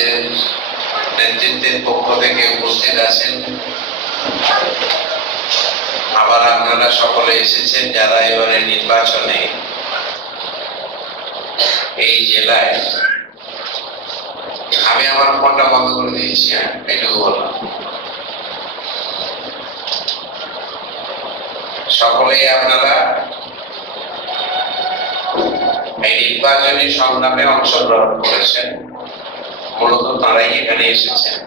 রাজ্যের নেতৃত্বের পক্ষ থেকে উপস্থিত আছেন, আবার আপনারা সকলে এসেছেন যারা এবারে নির্বাচনে এই জেলায়। আমি আমার ফোনটা বন্ধ করে দিয়েছি, এটুকু বললাম। সকলেই আপনারা এই নির্বাচনী সংগ্রামে অংশগ্রহণ করেছেন, মূলত তারাই এখানে এসেছেন।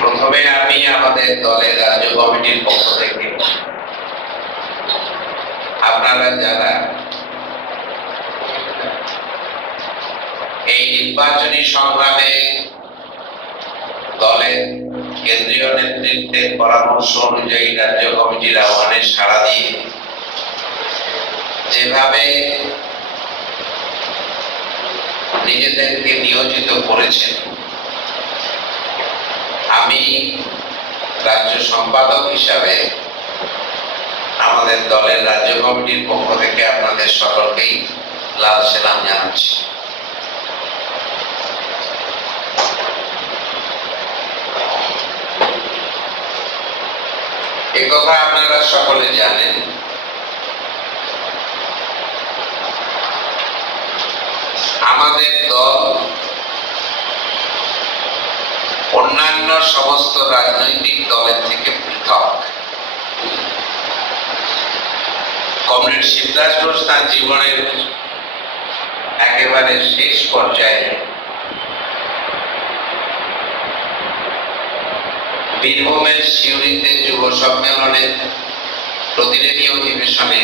প্রথমে আমি আমাদের দলের রাজ্য কমিটির পক্ষ থেকে আপনারা যারা এই নির্বাচনী সংগ্রামে দলের কেন্দ্রীয় নেতৃত্বের পরামর্শ অনুযায়ী রাজ্য কমিটির আহ্বানে সাড়া দিয়ে যেভাবে নিজেদেরকে নিয়োজিত করেছেন, আমি রাজ্য সম্পাদক হিসাবে আমাদের দলের রাজ্য কমিটির পক্ষ থেকে আপনাদের সকলকেই লাল সালাম জানাচ্ছি। এই কথা আপনারা সকলে জানেন, আমাদের দল অন্যান্য সমস্ত রাজনৈতিক দলের থেকে পৃথক। কমরেড শিবদাস ঘোষ তার জীবনের একেবারে শেষ পর্যায়ে বীরভূমের সিউড়িতে যুব সম্মেলনের প্রতিনিধি অধিবেশনে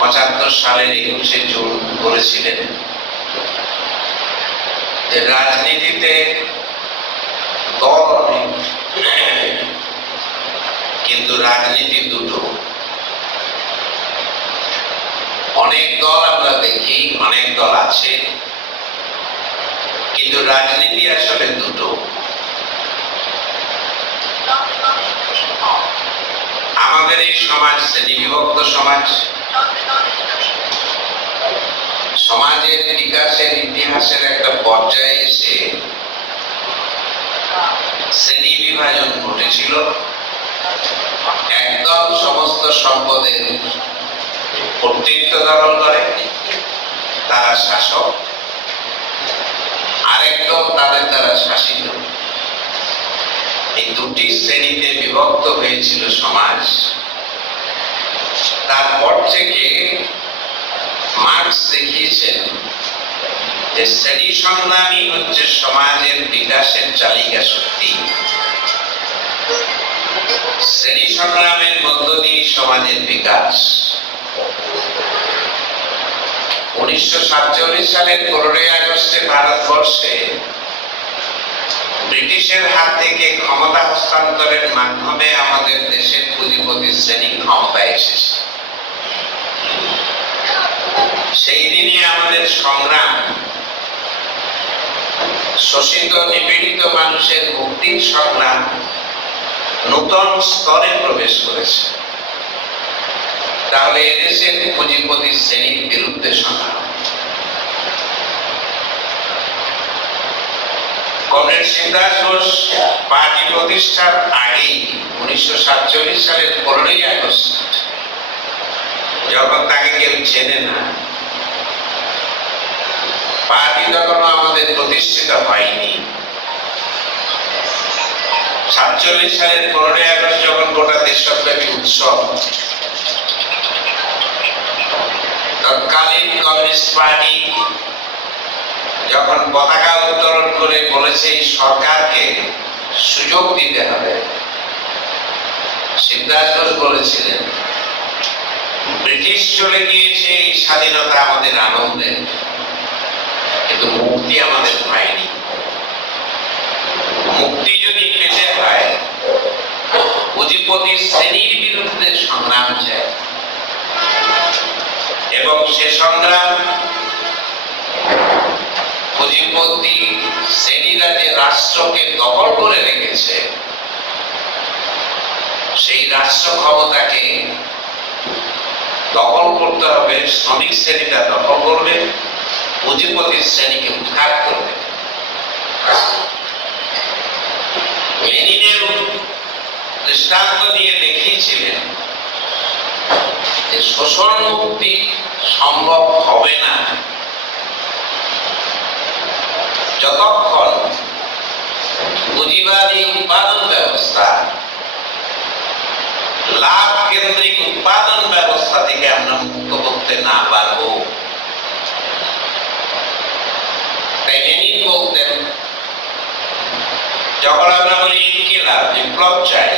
৭৫ সালের ২১শে জুন করেছিলেন যে রাজনীতিতে দল অনেক, কিন্তু রাজনীতি দুটো। অনেক দল আমরা দেখি, অনেক দল আছে, কিন্তু রাজনীতি আসলে দুটো। আমাদের এই সমাজ শ্রেণীবিভক্ত সমাজ, সমাজের বিকাশের ইতিহাসের একটা পর্যায়ে এসে শ্রেণী বিভাজন ঘটেছিল। একদল সমস্ত সম্পদের কর্তৃত্ব ধারণ করে, তারা শাসক, আরেক দল তাদের দ্বারা শাসিত। এই দুটি শ্রেণীতে বিভক্ত হয়েছিল সমাজ। তারপর থেকে মার্কস দেখিয়েছেন যে শ্রেণী সংগ্রামই হচ্ছে সমাজের বিকাশের চালিকা শক্তি। শ্রেণী সংগ্রামের মধ্য দিয়ে সমাজের বিকাশ। ১৯৪৭ সালের ১৫ই আগস্টে ভারতবর্ষে ব্রিটিশের হাত থেকে ক্ষমতা হস্তান্তরের মাধ্যমে আমাদের দেশের পুঁজিপতি শ্রেণী ক্ষমতায় এসেছে। সেই দিনই আমাদের সংগ্রাম শোষিত নিপীড়িত মানুষের মুক্তির সংগ্রাম নূতন স্তরে প্রবেশ করেছে। তাহলে এদেশের পুঁজিপতি শ্রেণীর বিরুদ্ধে সংগ্রাম। কমরেড শিবদাস ঘোষ পার্টি প্রতিষ্ঠার আগেই ১৯৪৭ সালের ১৫ই আগস্ট, যখন তাকে কেউ চেনে না, পার্টি তখনও আমাদের প্রতিষ্ঠিত হয়নি। ৪৭ সালের ১৫ই আগস্ট যখন গোটা দেশব্যাপী উৎসব, তৎকালীন কমিউনিস্ট পার্টি যখন পতাকা উত্তোলন করে বলেছে সরকারকে সুযোগ দিতে হবে, শিবদাস ঘোষ বলেছিলেন ব্রিটিশ চলে গিয়েছে, এই স্বাধীনতা আমাদের আনন্দের, কিন্তু মুক্তি আমাদের হয়নি। মুক্তি যদি পেতে হয় পুঁজিপতি শ্রেণীর বিরুদ্ধে সংগ্রাম চাই, এবং সে সংগ্রাম পুঁজিপতি শ্রেণীরা যে রাষ্ট্রকে দখল করে রেখেছে, সেই রাষ্ট্র ক্ষমতাকে দখল করতে হবে, শ্রমিক শ্রেণীটা দখল করবে, পুঁজিপতি শ্রেণীকে উৎখাত করবে। লেনিনের দৃষ্টান্ত দিয়ে দেখিয়েছিলেন যে শোষণ মুক্তি সম্ভব হবে না যতক্ষণ পুঁজিবাদী উৎপাদন ব্যবস্থা, লাভ কেন্দ্রিক উৎপাদন ব্যবস্থা থেকে আমরা মুক্ত করতে না পারবো। তাই লেনিন বলতেন, যখন আমরা বলি ইনকিলাব, বিপ্লব চাই,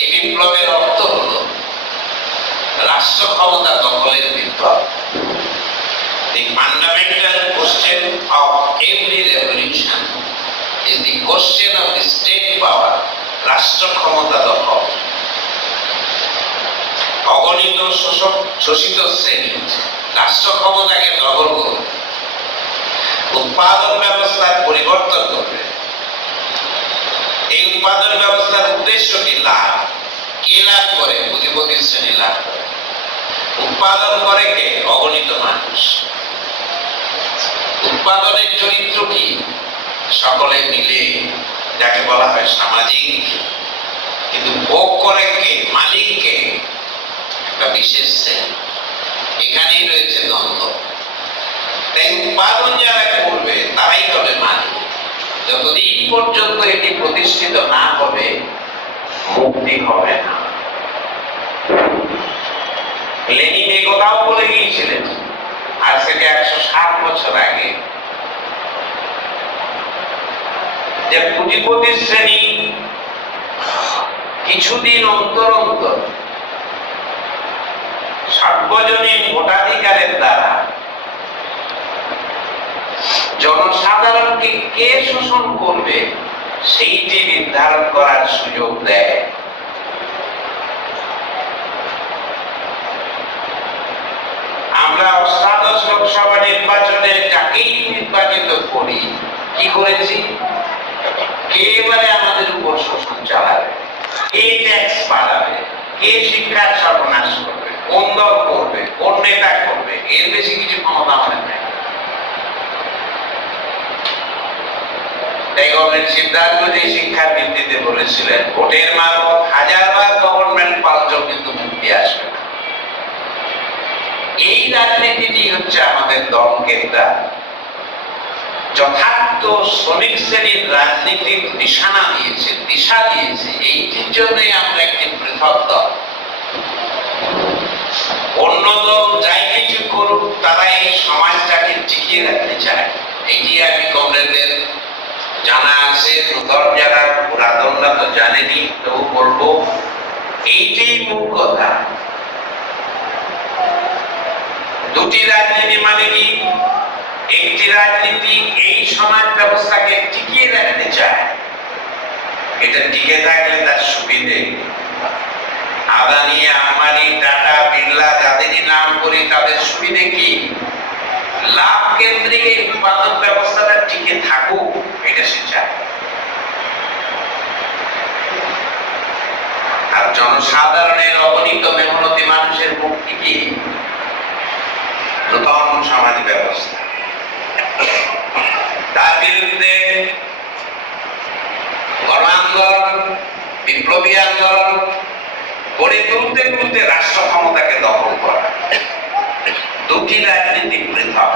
এই বিপ্লবের অর্থ হলো রাষ্ট্র ক্ষমতা দখলের বিপ্লব। The fundamental question of every revolution is the question of the state power, রাষ্ট্র ক্ষমতা দখল। অগণিত শোষিত শ্রেণী রাষ্ট্র ক্ষমতাকে দখল করবে, উৎপাদন ব্যবস্থার পরিবর্তন করবে। এই উৎপাদন ব্যবস্থার উদ্দেশ্য কি? লাভ। কে লাভ করে? পুঁজিপতি শ্রেণী লাভ করে। উৎপাদন করে কে? অগণিত মানুষ। উৎপাদনের চরিত্র কি? সকলে মিলে, যাকে বলা হয় সামাজিক। কিন্তু ভোগ করে কে? মালিক কে? একটা বিশেষ শ্রেণী। এখানেই রয়েছে দ্বন্দ্ব। তাই উৎপাদন যারা করবে তারাই হবে মালিক। যতদিন পর্যন্ত এটি প্রতিষ্ঠিত না হবে, মুক্তি হবে না। লেনিন একথাও বলে গিয়েছিলেন আজ থেকে 160 বছর আগে, যে পুঁজিপতি শ্রেণী কিছুদিন অন্তর অন্তর সার্বজনীন ভোটাধিকারের দ্বারা জনসাধারণকে কে শোষণ করবে সেইটি নির্ধারণ করার সুযোগ দেয়। আমরা অষ্টাদশ লোকসভা নির্বাচনে যাকেই নির্বাচিত করি, কি করেছি? কে এবারে আমাদের উপর শোষণ চালাবে, কে ট্যাক্স বাড়াবে, কে শিক্ষার সর্বনাশ করবে, কোন দল করবে, কোন নেতা করবে, এর বেশি কিছু ক্ষমতা আমাদের নেই। তাই গভর্নমেন্ট সিদ্ধান্ত যে শিক্ষার ভিত্তিতে বলেছিলেন, ভোটের মারফত হাজারবার গভর্নমেন্ট পাল্টেও কিন্তু মুক্তি আসবে না। এই রাজনীতিটি হচ্ছে আমাদের দলকে একটা যথার্থ শ্রমিক শ্রেণীর রাজনীতির নিশানা দিয়েছে, দিশা দিয়েছে। এইটির জন্যই আমরা একটি পৃথক দল। অন্য দল যাই কিছু করুক, তারা এই সমাজটাকে টিকিয়ে রাখতে চায়। এটি আমি কমরেডদের জানা আছে, নতুন যারা পুরাতনরা তো জানেনি, তবু বলবো এইটাই মূল কথা। দুটি রাজনীতি মানে কি? একটি রাজনীতি এই সমাজ ব্যবস্থাকে টিকিয়ে রাখতে চায়। এটা টিকে থাকলে তার সুবিধে, আদানি, আম্বানি, টাটা, বিড়লা যাদেরই নাম করি, তাদের সুবিধে কি? লাভ কেন্দ্রিক এই উৎপাদন ব্যবস্থাটা টিকে থাকুক, এটা সে চায়। আর জনসাধারণের অগণিত মেহনতি মানুষের মুক্তি কি? নতুন সমাজ ব্যবস্থা। তার বিরুদ্ধে গণ আন্দোলন, বিপ্লবী আন্দোলন গড়ে তুলতে তুলতে রাষ্ট্র ক্ষমতাকে দখল করা। দুটি রাজনীতি পৃথক।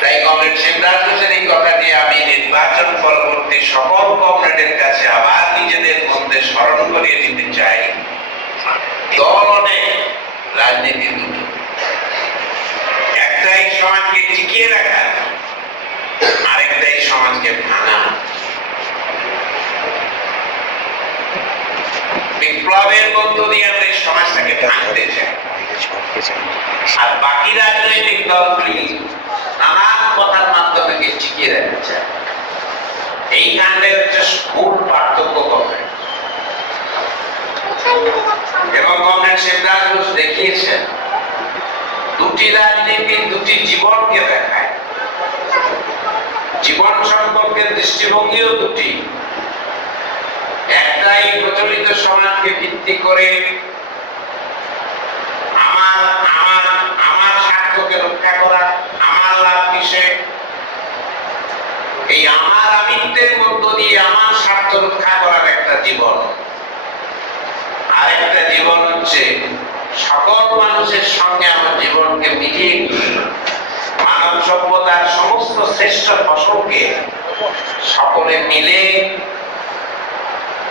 তাই কমরেড শিবরাজ হোসেন এই কথাটি আমি নির্বাচন পরবর্তী সকল কমরেডের কাছে আবার নিজেদের মধ্যে স্মরণ করিয়ে দিতে চাই। দল অনেক, রাজনীতি দুটো। একটাই সমাজকে টিকিয়ে রাখা, আরেকটাই সমাজকে ভাঙা। বিপ্লবের মধ্য দিয়ে আমরা এই সমাজটাকে ভাঙতে চাই। আর বাকি রাজনৈতিক দলগুলি নানান কথার মাধ্যমে টিকিয়ে রাখতে চায়। এই কাণ্ডে হচ্ছে মূল পার্থক্য করবে। এবং কমরেড শিবরাজ ঘোষ দেখিয়েছেন, দুটি রাজনীতি দুটি জীবনকে দেখায়। জীবন সম্পর্কের দৃষ্টিভঙ্গিও দুটি। একটাই প্রচলিত সমাজকে ভিত্তি করে আমার আমার স্বার্থকে রক্ষা করা, আমার লাভ কিসে, এই আমার আমিত্বের মধ্য দিয়ে আমার স্বার্থ রক্ষা করার একটা জীবন। আরেকটা জীবন হচ্ছে সকল মানুষের সঙ্গে আমার জীবনকে মিলিয়ে মানব সভ্যতার সমস্ত শ্রেষ্ঠ ফসলকে সকলে মিলে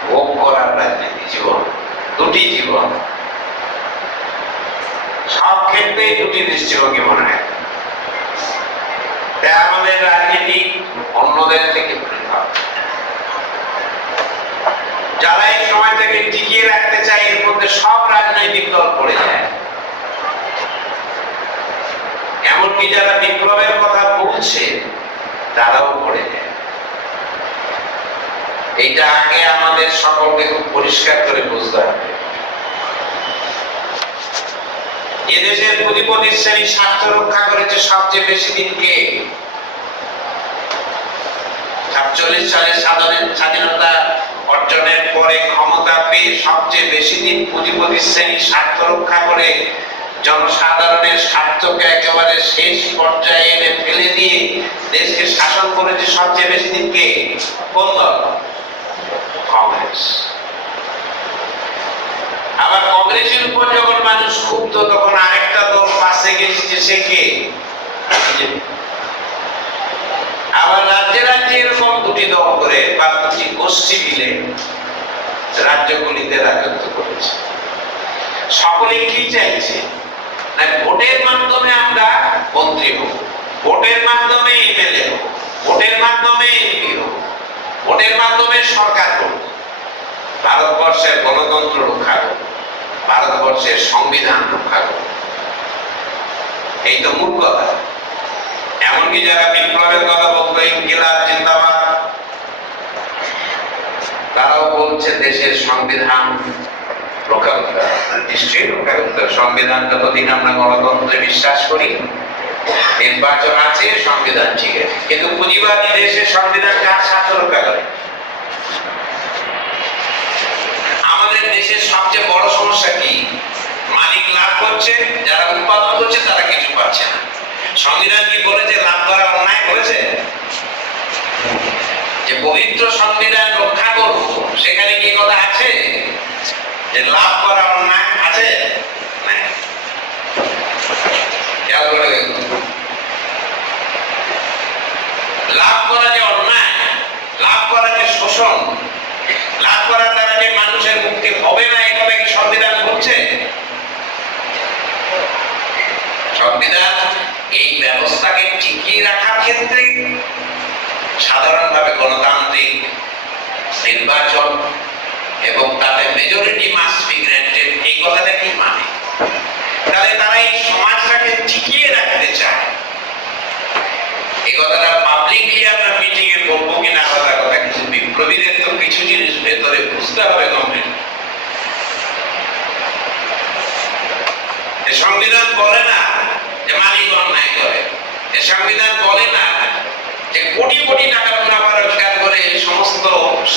ভোগ করার রাজনীতি জীবন। দুটি জীবন, সব ক্ষেত্রে দুটি দৃষ্টিভঙ্গি মনে হয়। তাই আমাদের রাজনীতি অন্যদের থেকে পৃথক। যারা এই সময় থেকে টিকিয়ে রাখতে চায় এর মধ্যে সব রাজনৈতিক দল পড়ে যায়, এমনকি যারা বিপ্লবের কথা বলছে তারাও পড়ে যায়। এইটা আগে আমাদের সকলকে খুব পরিষ্কার করে বুঝতে হবে। এদেশের পুঁজিপতি শ্রেণী স্বার্থ রক্ষা করেছে সবচেয়ে বেশি দিন কে? ৪৭ সালে স্বাধীনতা অর্জনের পরে ক্ষমতা পেয়ে সবচেয়ে বেশি দিন পুঁজিপতি শ্রেণী স্বার্থ রক্ষা করে জনসাধারণের স্বার্থকে একেবারে শেষ পর্যায়ে এনে ফেলে দিয়ে দেশকে শাসন করেছে সবচেয়ে বেশি দিন কে? কোন দল? কংগ্রেস। আবার কংগ্রেসের উপর যখন মানুষ ক্ষুব্ধ তখন আরেকটা দল পাশে গেছে, সে কে? আবার রাজ্যে রাজ্যে এরকম দুটি দল করে বা দুটি গোষ্ঠী মিলে রাজ্যগুলিতে রাজত্ব করেছে। সকলে কি চাইছে? না ভোটের মাধ্যমে আমরা মন্ত্রী হব, ভোটের মাধ্যমে এমএলএ হব, ভোটের মাধ্যমে এমপি হব, ভোটের মাধ্যমে সরকার হব, ভারতবর্ষের গণতন্ত্র রক্ষা করব, ভারতবর্ষের সংবিধান রক্ষা করব। এই তো মূল কথা। এমনকি যারা বিপ্লবের কথা বলতো ইনকিলাব জিন্দাবাদ, তারাও বলছে দেশের সংবিধান রক্ষা করতে হবে, নিশ্চয়ই রক্ষা করতে হবে। সংবিধান যতদিন আমরা গণতন্ত্রে বিশ্বাস করি, নির্বাচন আছে, সংবিধান ঠিক আছে, কিন্তু পুঁজিবাদী দেশের সংবিধান কার স্বার্থ রক্ষা করে? আমাদের দেশের সবচেয়ে বড় সমস্যা কি? মালিক লাভ করছে, যারা উৎপাদন করছে তারা কিছু পাচ্ছে না। সংবিধান কি বলেছে লাভ করা অন্যায় করেছে? যে পবিত্র সংবিধান রক্ষা করব সেখানে কি কথা আছে যে লাভ করা অন্যায় আছে? লাভ করা যে অন্যায়, লাভ করা যে শোষণ, লাভ করার দ্বারা যে মানুষের মুক্তি হবে না, এই কথা কি সংবিধান বলছে? সংবিধান এই ব্যবস্থাকে টিকিয়ে রাখার ক্ষেত্রে সাধারণভাবে গণতান্ত্রিক নির্বাচন এবং তাতে মেজরিটি মাস্ট বি গ্র্যান্টেড, এই কথাটা কি মানে? তাহলে তারা এই সমাজটাকে টিকিয়ে রাখতে চায়। এই কথাটা পাবলিকলি আমরা মিটিং এ বলবো কিনা আলাদা কথা, কিন্তু বিপ্লবীদের তো কিছু জিনিস ভেতরে বুঝতে হবে কমপ্লিট। সংবিধান বলে না যে মালিক অন্যায় করে, সংবিধান বলে না যে কোটি কোটি টাকা মুনাফা রোজগার করে সমস্ত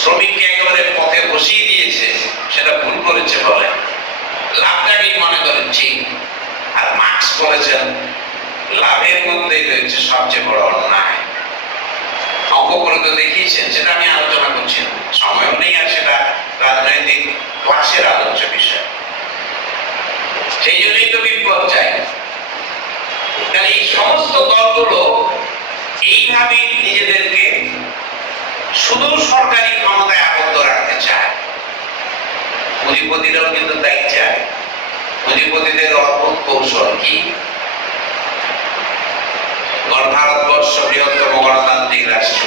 শ্রমিককে একেবারে পথে বসিয়ে দিয়েছে, সেটা ভুল করেছে বলে, লাভটাকে মনে করেন ঠিক। আর মার্কস বলেছেন লাভের মধ্যেই রয়েছে সবচেয়ে বড় অন্যায়। অঙ্ক করে তো দেখিয়েছেন, সেটা আমি আলোচনা করছি না, সময় নেই, আর সেটা রাজনৈতিক ক্লাসের আলোচ্য বিষয়। সেই জন্যই তো বিপ্লব চাই। তাহলে এই সমস্ত দলগুলো এইভাবে নিজেদেরকে শুধু সরকারি ক্ষমতায় আবদ্ধ রাখতে চায়। পুঁজিপতিরাও কিন্তু তাই চায়। পুঁজিপতিদের অদ্ভুত কৌশল কি? ভারতবর্ষ বৃহত্তম গণতান্ত্রিক রাষ্ট্র,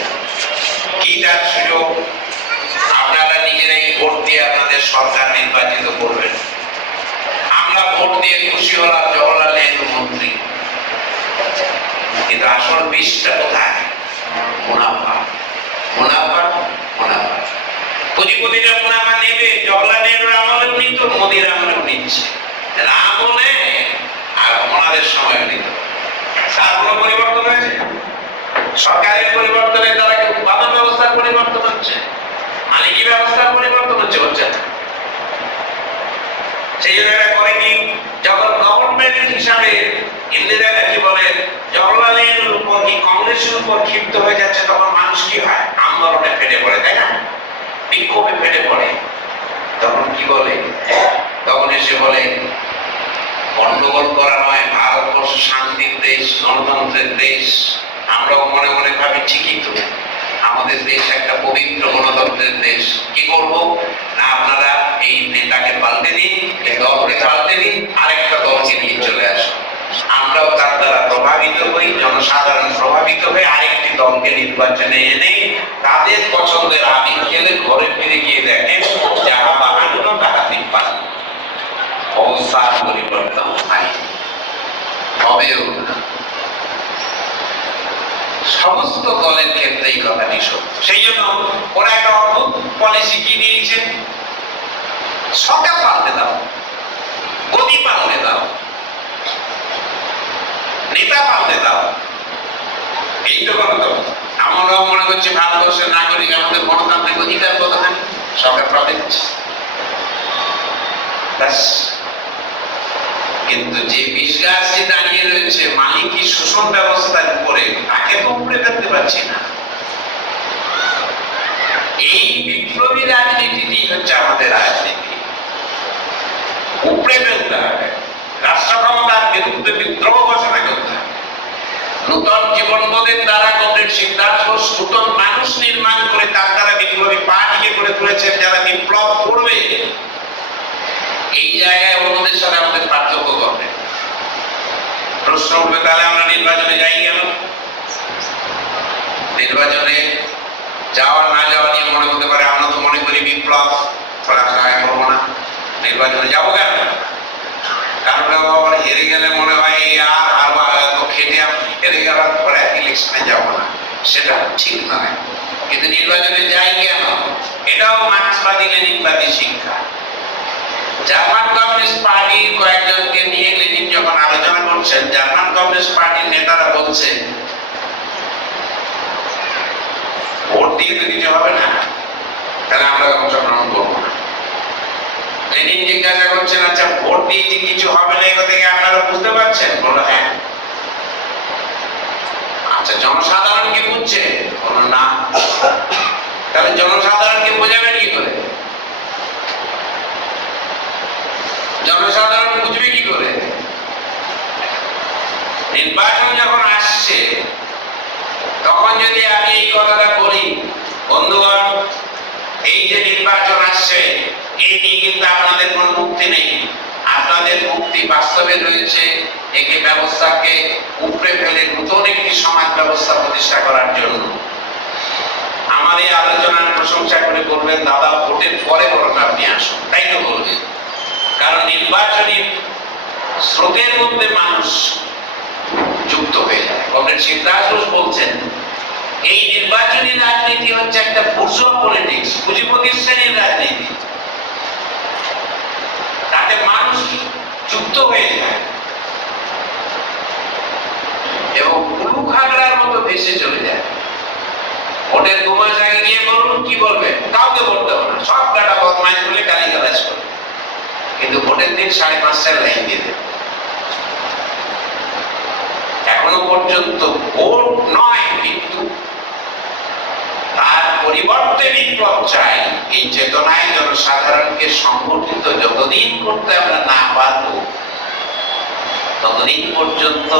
কি তার সুযোগ? আপনারা নিজেরাই ভোট দিয়ে আপনাদের সরকার নির্বাচিত করবেন। আমরা ভোট দিয়ে খুশি হলাম জওহরলাল নেহরু মন্ত্রী, কিন্তু আসল বিষটা কোথায়? মুনাফা, মুনাফা, মুনাফা। পুঁজিপতিরা মুনাফা নেবে, জওহরলাল নেহরুর আমলেও নিত, মোদির আমলেও নিচ্ছে, আমলে আর ওনাদের সময় নিত। তার কোনো পরিবর্তন হয়েছে? সরকারের পরিবর্তনের দ্বারা কি উৎপাদন ব্যবস্থার পরিবর্তন হচ্ছে? মালিকি ব্যবস্থার পরিবর্তন হচ্ছে? হচ্ছে না। সেই জন্য এটা করেনি। যখন গভর্নমেন্ট হিসাবে ইন্দিরা গান্ধী বলেন জওহরলাল নেহরুর উপর কি কংগ্রেসের উপর ক্ষিপ্ত হয়ে যাচ্ছে, তখন মানুষ কি হয়? আন্দোলনে ফেটে পড়ে, তাই না? বিক্ষোভে ফেটে পড়ে। তখন কি বলে? তখন এসে বলে গন্ডগোল করা নয়, ভারতবর্ষ শান্তির দেশ, গণতন্ত্রের দেশ। আমরাও মনে মনে ভাবি ঠিকই তো, আমাদের দেশ একটা পবিত্র গণতন্ত্রের দেশ। কি করব না, আপনারা এই নেতাকে পাল্টে দিন, এই দলকে পাল্টে দিন, আরেকটা দলকে নিয়ে চলে আসুন। আমরাও তার দ্বারা প্রভাবিত হই, জনসাধারণ প্রভাবিত হয়ে আরেকটি দলকে নির্বাচনে এনে তাদের পছন্দের আবির খেলে ঘরে ফিরে গিয়ে দেখেন যাহা বাহান্ন টাকা তিপ্পান্ন। অবস্থার পরিবর্তন হবেও না। সমস্ত দলের ক্ষেত্রে এই কথাটি সত্য। সেই জন্য ওরা একটা অদ্ভুত পলিসি কি নিয়েছে, সরকার পাল্টে দাও, গতি পাল্টে দাও, নেতা পাল্টে দাও। এই তো গণতন্ত্র। আমরাও মনে করছি ভারতবর্ষের নাগরিক, আমাদের গণতান্ত্রিক অধিকার কোথায়? সরকার পাল্টে দিচ্ছে। কিন্তু যে বিষ গাছটি দাঁড়িয়ে রয়েছে মালিকি শোষণ ব্যবস্থার উপরে, তাকে তো উপরে ফেলতে পারছি না। এই বিপ্লবী রাজনীতিটি হচ্ছে আমাদের রাজনীতি, উপরে ফেলতে হবে। রাষ্ট্র ক্ষমতার বিরুদ্ধে বিদ্রোহ ঘোষণা করতে হবে। নূতন জীবনবোধের দ্বারা কমরেড সিদ্ধার্থ ঘোষ নূতন মানুষ নির্মাণ করে তার দ্বারা বিপ্লবী পার্টিকে করে তুলেছেন যারা বিপ্লব করবে। এই জায়গায় অন্যদের সাথে আমাদের পার্থক্য করবে। প্রশ্ন উঠবে, তাহলে আমরা নির্বাচনে যাই কেন? নির্বাচনে যাওয়া না যাওয়া নিয়ে মনে করতে পারে আমরা তো মনে করি বিপ্লব করা সহায় করবো না, নির্বাচনে যাবো কেন? কারণ আবার হেরে গেলে মনে হয় আর খেটে হেরে গেলার পরে ইলেকশনে যাবো না, সেটা ঠিক নয়। কিন্তু নির্বাচনে যাই কেন? এটাও মার্ক্সবাদী লেনিনবাদী শিক্ষা। জার্মান কমিউনিস্ট পার্টির কয়েকজনকে নিয়ে লেনিন যখন আলোচনা করছেন, জার্মান কমিউনিস্ট পার্টির নেতারা বলছে ভোট দিয়ে তো কিছু হবে না, তাহলে আমরা অংশগ্রহণ করবো না। লেনিন জিজ্ঞাসা করছেন, আচ্ছা ভোট দিয়ে যে কিছু হবে না, এগুলো থেকে আপনারা বুঝতে পারছেন? বললো হ্যাঁ। আচ্ছা জনসাধারণ কি বুঝছে? বললো না। তাহলে জনসাধারণকে বোঝাবেন কি করে? জনসাধারণ বুঝবে কি করে? নির্বাচন যখন আসছে তখন যদি আমি এই কথাটা বলি, বন্ধুগণ এই যে নির্বাচন আসছে এই নিয়ে কিন্তু আপনাদের কোনো মুক্তি নেই, আপনাদের মুক্তি বাস্তবে রয়েছে একে ব্যবস্থাকে উপড়ে ফেলে নতুন একটি সমাজ ব্যবস্থা প্রতিষ্ঠা করার জন্য। আমার এই আলোচনার প্রশংসা করে বলবেন দাদা ভোটের পরে বরং আপনি আসুন, তাই তো বলবেন। কারণ নির্বাচনী স্রোতের মধ্যে মানুষ যুক্ত হয়ে যায়। কমরেড সিদ্ধার্থ ঘোষ বলছেন এই নির্বাচনী রাজনীতি হচ্ছে একটা বুর্জোয়া পলিটিক্স, পুঁজিপতি শ্রেণীর রাজনীতি। তাতে মানুষ যুক্ত হয়ে যায় এবং কুলু খাগড়ার মতো ভেসে চলে যায়। ভোটের 2 মাস আগে গিয়ে বলুন কি বলবে? কাউকে ভোট দেবো না, সব কাটা বদমাইশ বলে গালিগালাজ করবে। কিন্তু ভোটের দিন 5:30টার লাইন দিয়ে দেবে। এখনো পর্যন্ত ভোট নয়, কিন্তু তার পরিবর্তে বিপ্লব চাই। এই চেতনায় জনসাধারণকে সংগঠিত যতদিন করতে আমরা না পারবো ততদিন পর্যন্ত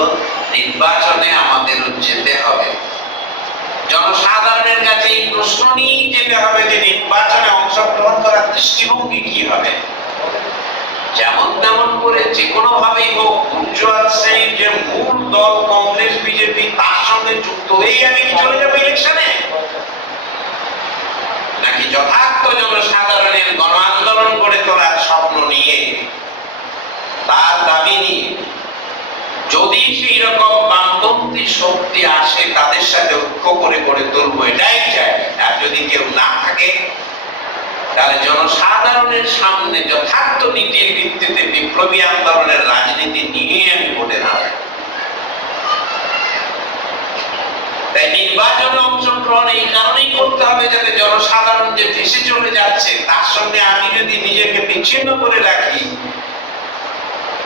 নির্বাচনে আমাদের যেতে হবে। জনসাধারণের কাছে এই প্রশ্ন নিয়ে যেতে হবে যে নির্বাচনে অংশগ্রহণ করার দৃষ্টিভঙ্গি কি হবে। যেমন তেমন করে যে কোনো ভাবেই হোক বুর্জোয়া শ্রেণীর যে মূল দল কংগ্রেস বিজেপি তার সঙ্গে যুক্ত হয়েই আমি কি চলে যাবো ইলেকশনে, নাকি যথার্থ জনসাধারণের গণ আন্দোলন গড়ে তোলার স্বপ্ন নিয়ে তার দাবি নিয়ে যদি সেই রকম বামপন্থী শক্তি আসে তাদের সাথে ঐক্য করে গড়ে তুলবো, এটাই চাই। আর যদি কেউ না থাকে তাহলে জনসাধারণের সামনে যথার্থ নীতির ভিত্তিতে বিপ্লবী আন্দোলনের রাজনীতি নিয়ে আমি ভোটে দাঁড়াই। তাই নির্বাচনে অংশগ্রহণ এই কারণেই করতে হবে যাতে জনসাধারণ যে ভেসে চলে যাচ্ছে তার সঙ্গে আমি যদি নিজেকে বিচ্ছিন্ন করে রাখি,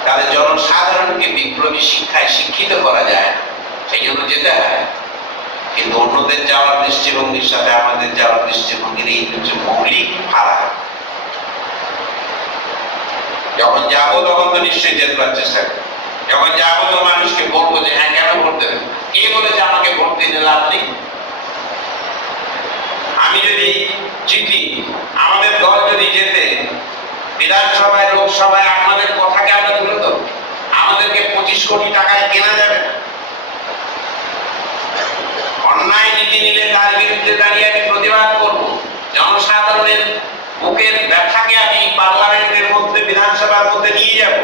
তাহলে জনসাধারণকে বিপ্লবী শিক্ষায় শিক্ষিত করা যায় না, সেই জন্য যেতে হয়। কিন্তু অন্যদের যাওয়ার দৃষ্টিভঙ্গির সাথে আমাদের যাওয়ার দৃষ্টিভঙ্গির এই হচ্ছে মৌলিক ফারাক। যখন যাবো তখন তো নিশ্চয়ই যেতে পারার চেষ্টা করবো। যখন যাবো তো মানুষকে বলবো যে হ্যাঁ কেন ভোট দেবেন, কে বলেছে আমাকে ভোট দিতে লাভ নেই। আমি যদি জিতি, আমাদের দল যদি যেতে বিধানসভায় লোকসভায়, আপনাদের কথাকে আমরা তুলে দেবো। আমাদেরকে 25 কোটি টাকায় কেনা যাবে না। অন্যায় নীতি নিলে তার বিরুদ্ধে দাঁড়িয়ে আমি প্রতিবাদ করবো। জনসাধারণের বুকের ব্যথাকে আমি পার্লামেন্টের মধ্যে, বিধানসভার মধ্যে নিয়ে যাব।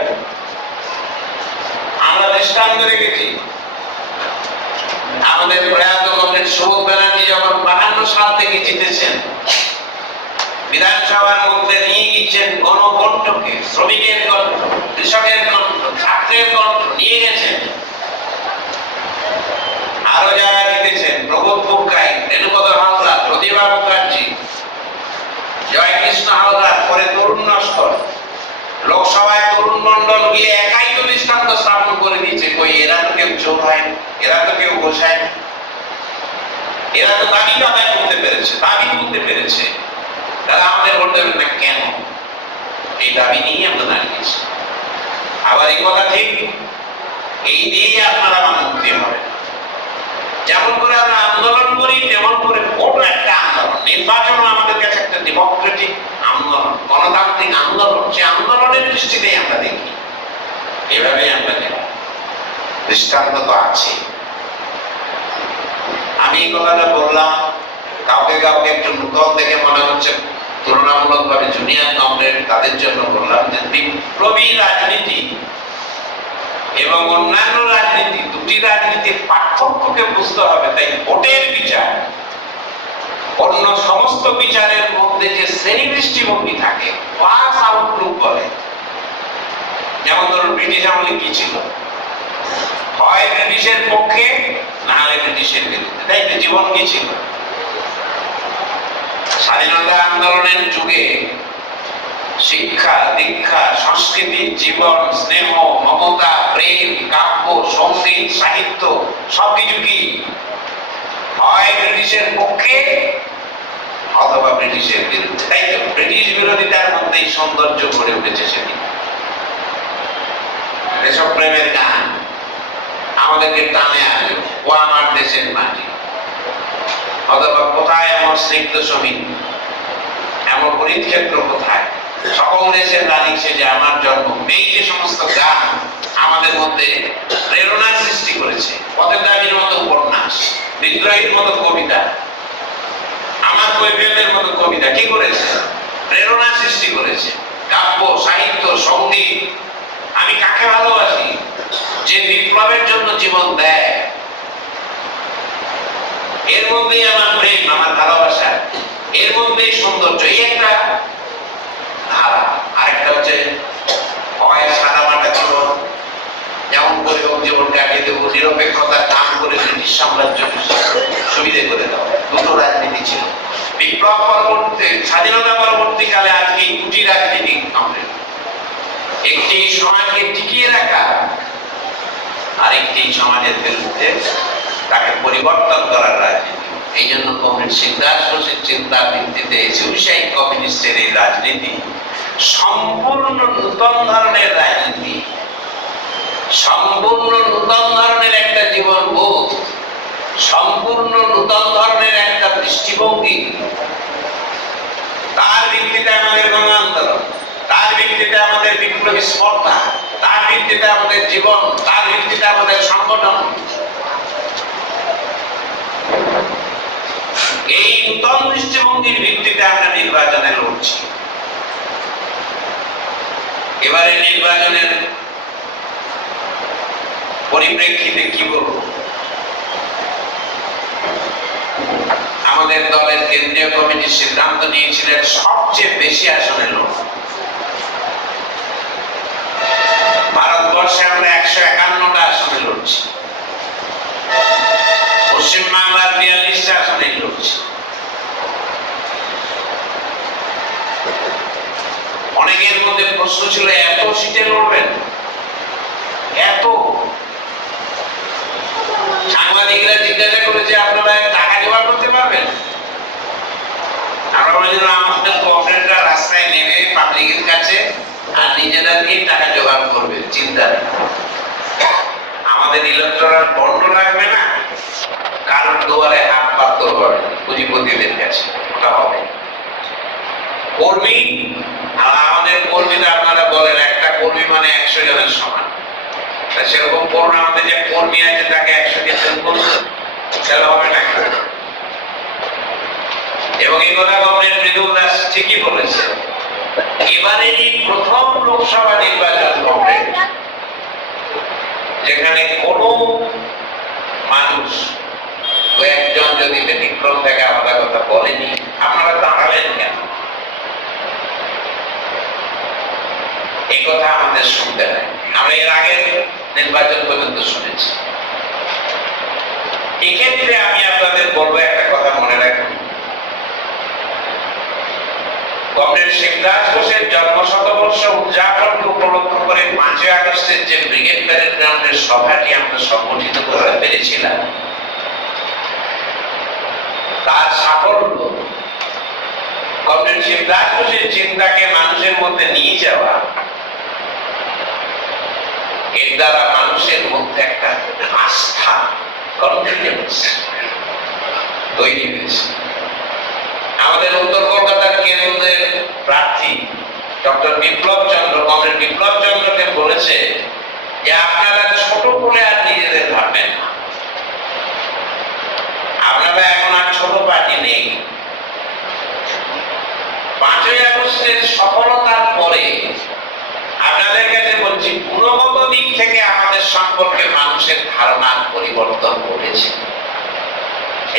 আমরা দৃষ্টান্ত রেখেছি। আমাদের প্রয়াত কমরেড সুবোধ ব্যানার্জি যখন 52 সাল থেকে জিতেছেন, বিধানসভার মধ্যে নিয়ে গেছেন গণকণ্ঠকে, শ্রমিকের কণ্ঠ, কৃষকের কণ্ঠ, ছাত্রের কণ্ঠ নিয়ে গেছেন। আরো যারা জিতেছেন, প্রবোধ মুখার্জি, রেণুপদ হালদার, প্রতিভা মুখার্জি, জয়কৃষ্ণ হালদার, পরে তরুণ নস্কর, লোকসভায় তরুণ মন্ডল গিয়ে একাই তো দৃষ্টান্ত স্থাপন করে দিয়েছে। কই এরা তো কেউ চোর হয়, এরা তো কেউ গোসায়, এরা তো দাবি আদায় করতে পেরেছে, দাবি তুলতে পেরেছে, তারা আমাদের ভোট দেবেন না কেন? এই দাবি নিয়ে আমরা দাঁড়িয়েছি। আবার এই কথা ঠিক, এই দিয়েই আপনারা মুক্তি হবে। যেমন করে আমরা আন্দোলন করি, তেমন করে ভোটও একটা আন্দোলন, নির্বাচন আমাদের কাছে একটা ডেমোক্রেটিক আন্দোলন, গণতান্ত্রিক আন্দোলন। সে আন্দোলনের দৃষ্টিতেই আমরা দেখি, এভাবে আমরা দেখি। দৃষ্টান্ত তো আছে। আমি এই কথাটা বললাম, কাউকে কাউকে একটু নূতন দেখে মনে হচ্ছে, তুলনামূলক ভাবে জুনিয়র কমরেড, তাদের জন্য বললাম যে বিপ্লবী রাজনীতি এবং অন্যান্য রাজনীতি, দুটি রাজনীতির পার্থক্যকে বুঝতে হবে। তাই ভোটের বিচার অন্য সমস্ত বিচারের মধ্যে যে শ্রেণী দৃষ্টিভঙ্গি থাকে, ক্লাস আউটলুক বলে, যেমন ধরুন ব্রিটিশ আমলে কি ছিল, হয় ব্রিটিশের পক্ষে, না হলে ব্রিটিশের বিরুদ্ধে, তাই তো জীবন কি ছিল। স্বাধীনতা আন্দোলনের যুগে শিক্ষা, দীক্ষা, সংস্কৃতি, জীবন, স্নেহ, মমতা, প্রেম, কাব্য, সঙ্গীত, সাহিত্য সবকিছু কি হয় ব্রিটিশের পক্ষে অথবা ব্রিটিশের বিরুদ্ধে। তাই তো ব্রিটিশ বিরোধিতার মধ্যেই সৌন্দর্য গড়ে উঠেছে সেদিন। দেশপ্রেমের গান আমাদেরকে টানে আনলো, ও আমার দেশের মাটি, অথবা কোথায় আমার স্নিগ্ধ শ্রমিক, এমন হরিত ক্ষেত্র কোথায়, সকল দেশের রানী সেজে আমার জন্ম। এই যে সমস্ত গান আমাদের মধ্যে প্রেরণা সৃষ্টি করেছে, পথের দাবির মতো উপন্যাস, বিদ্রোহীর মতো কবিতা, আমার কৈফিয়তের মতো কবিতা কি করেছে? প্রেরণা সৃষ্টি করেছে। কাব্য, সাহিত্য, সঙ্গীত। আমি কাকে ভালোবাসি? যে বিপ্লবের জন্য জীবন দেয়, এর মধ্যেই আমার প্রেম, আমার ভালোবাসা, এর মধ্যেই সৌন্দর্য। এই একটা ধারা। আরেকটা হচ্ছে হয় সাদা মাটা জীবন, যেমন করে হোক জীবন কাটিয়ে দেবো, নিরপেক্ষতার দান করে ব্রিটিশ সাম্রাজ্য সুবিধে করে দাও। দুটো রাজনীতি ছিল। বিপ্লব পরবর্তী, স্বাধীনতা পরবর্তীকালে আজকে দুটি রাজনীতি আমাদের, একটি সমাজকে টিকিয়ে রাখা, আর একটি সমাজের বিরুদ্ধে তাকে পরিবর্তন করার রাজনীতি। এই জন্য কমরেড সিদ্ধার্থ ঘোষের চিন্তার ভিত্তিতে সুইসাইড কমিউনিস্টের এই রাজনীতি সম্পূর্ণ নূতন ধরনের রাজনীতি, সম্পূর্ণ নূতন ধরনের একটা জীবন বোধ, সম্পূর্ণ নূতন ধরনের একটা দৃষ্টিভঙ্গি। তার ভিত্তিতে আমাদের গণ আন্দোলন, তার ভিত্তিতে আমাদের বিপ্লবী স্পর্ধা, তার ভিত্তিতে আমাদের জীবন, তার ভিত্তিতে আমাদের সংগঠন। এই নূতন দৃষ্টিভঙ্গির ভিত্তিতে আমরা নির্বাচনে লড়ছি। এবারে নির্বাচনের পরিপ্রেক্ষিতে কি বলব? আমাদের দলের কেন্দ্রীয় কমিটি সিদ্ধান্ত নিয়েছিলেন সবচেয়ে বেশি আসনে লড়ব। ভারতবর্ষে আমরা 151টা আসনে লড়ছি, পশ্চিমবাংলার 42টা আসনে লড়ছি। অনেকের মধ্যে প্রশ্ন ছিল, এত সিটে লড়বেন? এত? সাংবাদিকরা জিজ্ঞাসা করেছে, আপনারা টাকা জোগাড় করতে পারবেন? আমরা বলেছিলাম, আমাদের কর্পোরেটরা রাস্তায় নেমে পাবলিকের কাছে আর নিজেরা দিয়ে টাকা জোগাড় করবে, চিন্তা নেই। আমাদের ইলেকট্রাল বন্ড লাগবে না, কারোর দুয়ারে হাত পাত্র হবে পুঁজিপতিদের কাছে, ওটা হবে। কর্মী, আর আমাদের কর্মীরা আপনারা বলেন একটা কর্মী মানে 100 জনের সমান। সেরকম করুন, আমাদের যে কর্মী আছে তাকে 100 জন করুন, তাহলে হবে না। এবং এই কথা গভর্নমেন্ট মৃদুল দাস ঠিকই বলেছে। এবারেরই প্রথম লোকসভা নির্বাচন গভর্নমেন্ট যেখানে কোন মানুষ কয়েকজন যদি ব্যতিক্রম থেকে আলাদা কথা বলেনি, আপনারা দাঁড়ালেন কেন? এই কথা আমাদের শুনতে হয়। আমরা এর আগের নির্বাচন পর্যন্ত শুনেছি। এক্ষেত্রে আমি আপনাদের বলবো একটা কথা মনে রাখুন, কমরেড শিবদাস ঘোষের জন্ম শতবর্ষ উদযাপনকে উপলক্ষ করে 5ই আগস্টের যে ব্রিগেড প্যারেড গ্রাউন্ডের সভাটি আমরা সংগঠিত করতে পেরেছিলাম, তার সাফল্য কমরেড শিবদাস ঘোষের চিন্তাকে মানুষের মধ্যে নিয়ে যাওয়া, এর দ্বারা মানুষের মধ্যে একটা আস্থা কনফিডেন্স তৈরি হয়েছে। আমাদের উত্তর কলকাতার কেন্দ্রের প্রার্থী ডক্টর বিপ্লব চন্দ্র, কমরেড বিপ্লব চন্দ্রকে বলেছে যে আপনারা ছোট করে আর নিজেদের ভাববেন না, আপনারা এখন আর ছোট পার্টি নেই। 5ই আগস্টের সফলতার পরে আপনাদের কাছে বলছি, গুণগত দিক থেকে আমাদের সম্পর্কে মানুষের ধারণার পরিবর্তন ঘটেছে।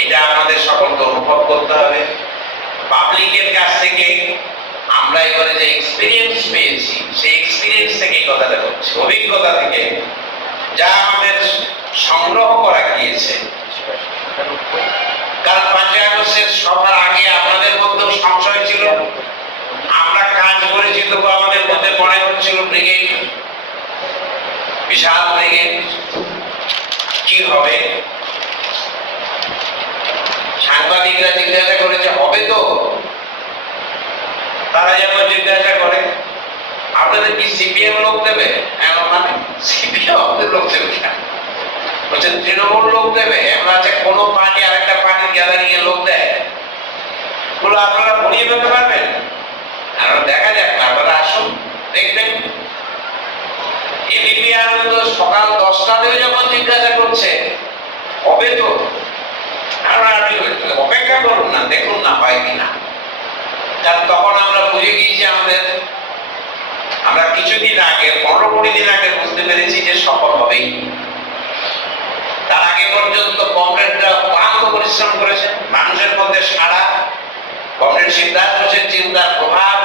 এটা আমাদের সকলকে অনুভব করতে হবে। পাবলিকের কাছ থেকে আমরা এবারে যে এক্সপিরিয়েন্স পেয়েছি, সেই এক্সপিরিয়েন্স থেকে এই কথাটা হচ্ছে, অভিজ্ঞতা থেকে যা আমাদের সংগ্রহ করা গিয়েছে। কারণ 5ই আগস্টের সবার আগে আপনাদের মধ্যেও সংশয় ছিল, আমরা কাজ করেছি তবু আমাদের মধ্যে মনে হচ্ছিল ব্রিগেড, বিশাল ব্রিগেড, কি হবে? সাংবাদিকরা জিজ্ঞাসা করেছে, হবে তো? তারা যেমন জিজ্ঞাসা করে, আপনাদের কি সিপিএম লোক দেবে? মানে সিপিএম আমাদের লোক দেবে কেন? বলছেন তৃণমূল লোক দেবে। এমন আছে কোন পার্টি আরেকটা পার্টির গ্যাদারিং এ লোক দেয়? বলে আপনারা ভরিয়ে ফেলতে পারবেন? আর দেখা যাক, আপনারা আসুন, দেখবেন। এবিপি আনন্দ সকাল 10টাতেও যখন জিজ্ঞাসা করছে হবে তো, অপেক্ষা করুন না, দেখুন না হয় কিনা। কারণ তখন আমরা বুঝে গিয়েছি, আমরা কিছুদিন আগে 15-20 দিন আগে বুঝতে পেরেছি যে সফল হবেই। তার আগে পর্যন্ত কমরেডরা ক্লান্ত পরিশ্রম করেছেন, মানুষের মধ্যে সাড়া, কমরেড শিবদাস ঘোষের চিন্তার প্রভাব।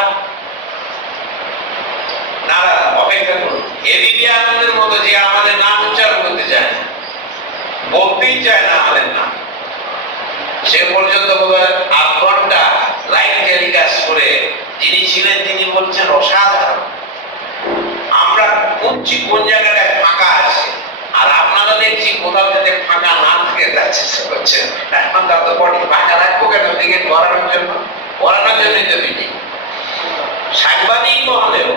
না, অপেক্ষা করুন। এবিপি আনন্দের মতো যে আমাদের নাম উচ্চারণ করতে চায় না, বলতেই চায় না আমাদের নাম, সে পর্যন্ত 8 ঘন্টা লাইভ টেলিকাস্ট করে যিনি ছিলেন তিনি বলছেন অসাধারণ। আমরা খুঁজছি কোন জায়গাটায় ফাঁকা আছে, আর আপনারা দেখছি কোথাও যাতে ফাঁকা না থাকে তার চেষ্টা করছেন। এখন তার তো বডি ফাঁকা রাখবো কেন? দিকে করানোর জন্যই তো মিটিং। সাংবাদিক মহলেও,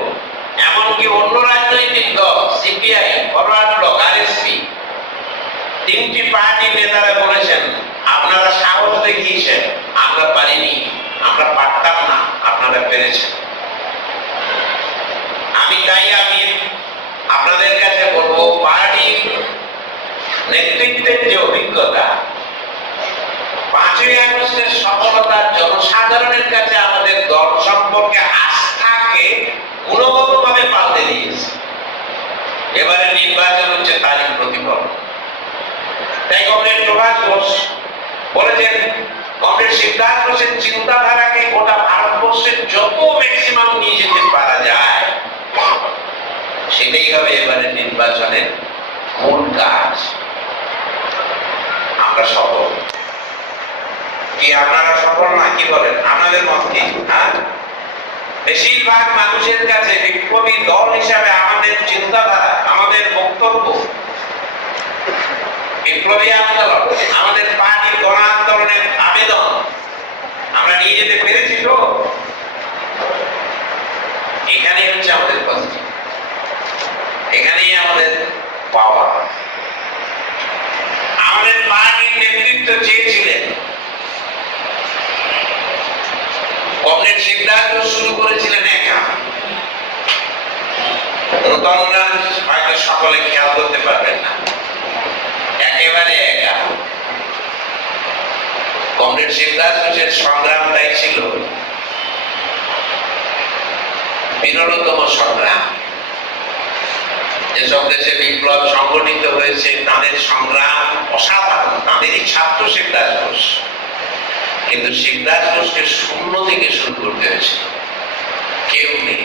এমনকি অন্য রাজনৈতিক দল, সিপিআই, ফরওয়ার্ড ব্লক, আরএসপি, 3টি পার্টি নেতারা বলেছেন আপনারা সাহস দেখিয়েছেন, আমরা পারিনি, আমরা পারতাম না, আপনারা পেরেছেন। আমি আপনাদের কাছে বলবো, পার্টি নেতৃত্বের যে অভিজ্ঞতা, 5ই আগস্টের সফলতা জনসাধারণের কাছে আমাদের দল সম্পর্কে আস্থাকে গুণগতভাবে পাল্টে দিয়েছে। এবারে নির্বাচন হচ্ছে তারই প্রতিফলন। তাই কমরেড প্রভাস ঘোষ বলেছেন, কমরেড শিবদাস ঘোষের চিন্তাধারাকে গোটা ভারতবর্ষের যত ম্যাক্সিমাম নিয়ে যেতে পারা যায়, সেটাই হবে এবারে নির্বাচনের মূল কাজ। আমরা সফল কি? আপনারা সফল না? কি বলেন? আপনাদের মত কি? বেশিরভাগ মানুষের কাছে বিপ্লবী দল হিসাবে আমাদের চিন্তাধারা, আমাদের বক্তব্য, বিপ্লবী আন্দোলন, আমাদের পার্টির গণ আন্দোলনের আবেদন আমরা নিয়ে যেতে পেরেছি তো? এখানেই হচ্ছে আমাদের পজিটিভ, এখানেই আমাদের পাওয়া। আমাদের পার্টির নেতৃত্ব চেয়েছিলেন, কমরেড সিদ্ধার্থ শুরু করেছিলেন একা। নূতনরা হয়তো সকলে খেয়াল করতে পারবেন না, একেবারে একা। কমরেড সিদ্ধার্থ ঘোষের সংগ্রামটাই ছিল বিরলতম সংগ্রাম। যেসব দেশে বিপ্লব সংগঠিত হয়েছে তাদের সংগ্রাম অসাধারণ, তাদেরই ছাত্র সিদ্ধার্থ ঘোষ। কিন্তু সিদ্ধার্থ ঘোষকে শূন্য থেকে শুরু করতে হয়েছিল, কেউ নেই।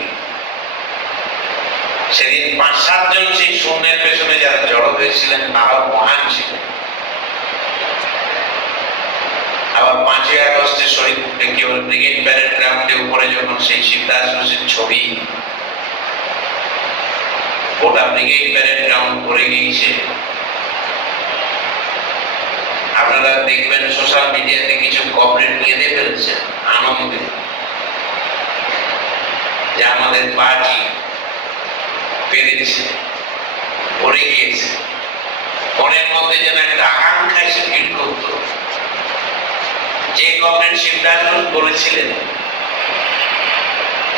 সেদিন ৫-৭ জন সেই শূন্যের পেছনে যারা জড়ো হয়েছিলেন তারাও মহান ছিলেন। আবার ৫ই আগস্টে শরীফে কেবল ব্রিগেড প্যারেড গ্রাউন্ডে উপরে যখন সেই সিদ্ধার্থ ঘোষের ছবি গোটা ব্রিগেড প্যারেড গ্রাউন্ড পড়ে গিয়েছে, আপনারা দেখবেন সোশ্যাল মিডিয়াতে কিছু কমরেড কেঁদে ফেলছেন আনন্দে যে আমাদের পার্টি পেরেছে, পড়ে গিয়েছে। মনের মধ্যে যেন একটা আকাঙ্ক্ষা এসে ভিড় করত। যে কমরেড সিদ্ধার্থ বলেছিলেন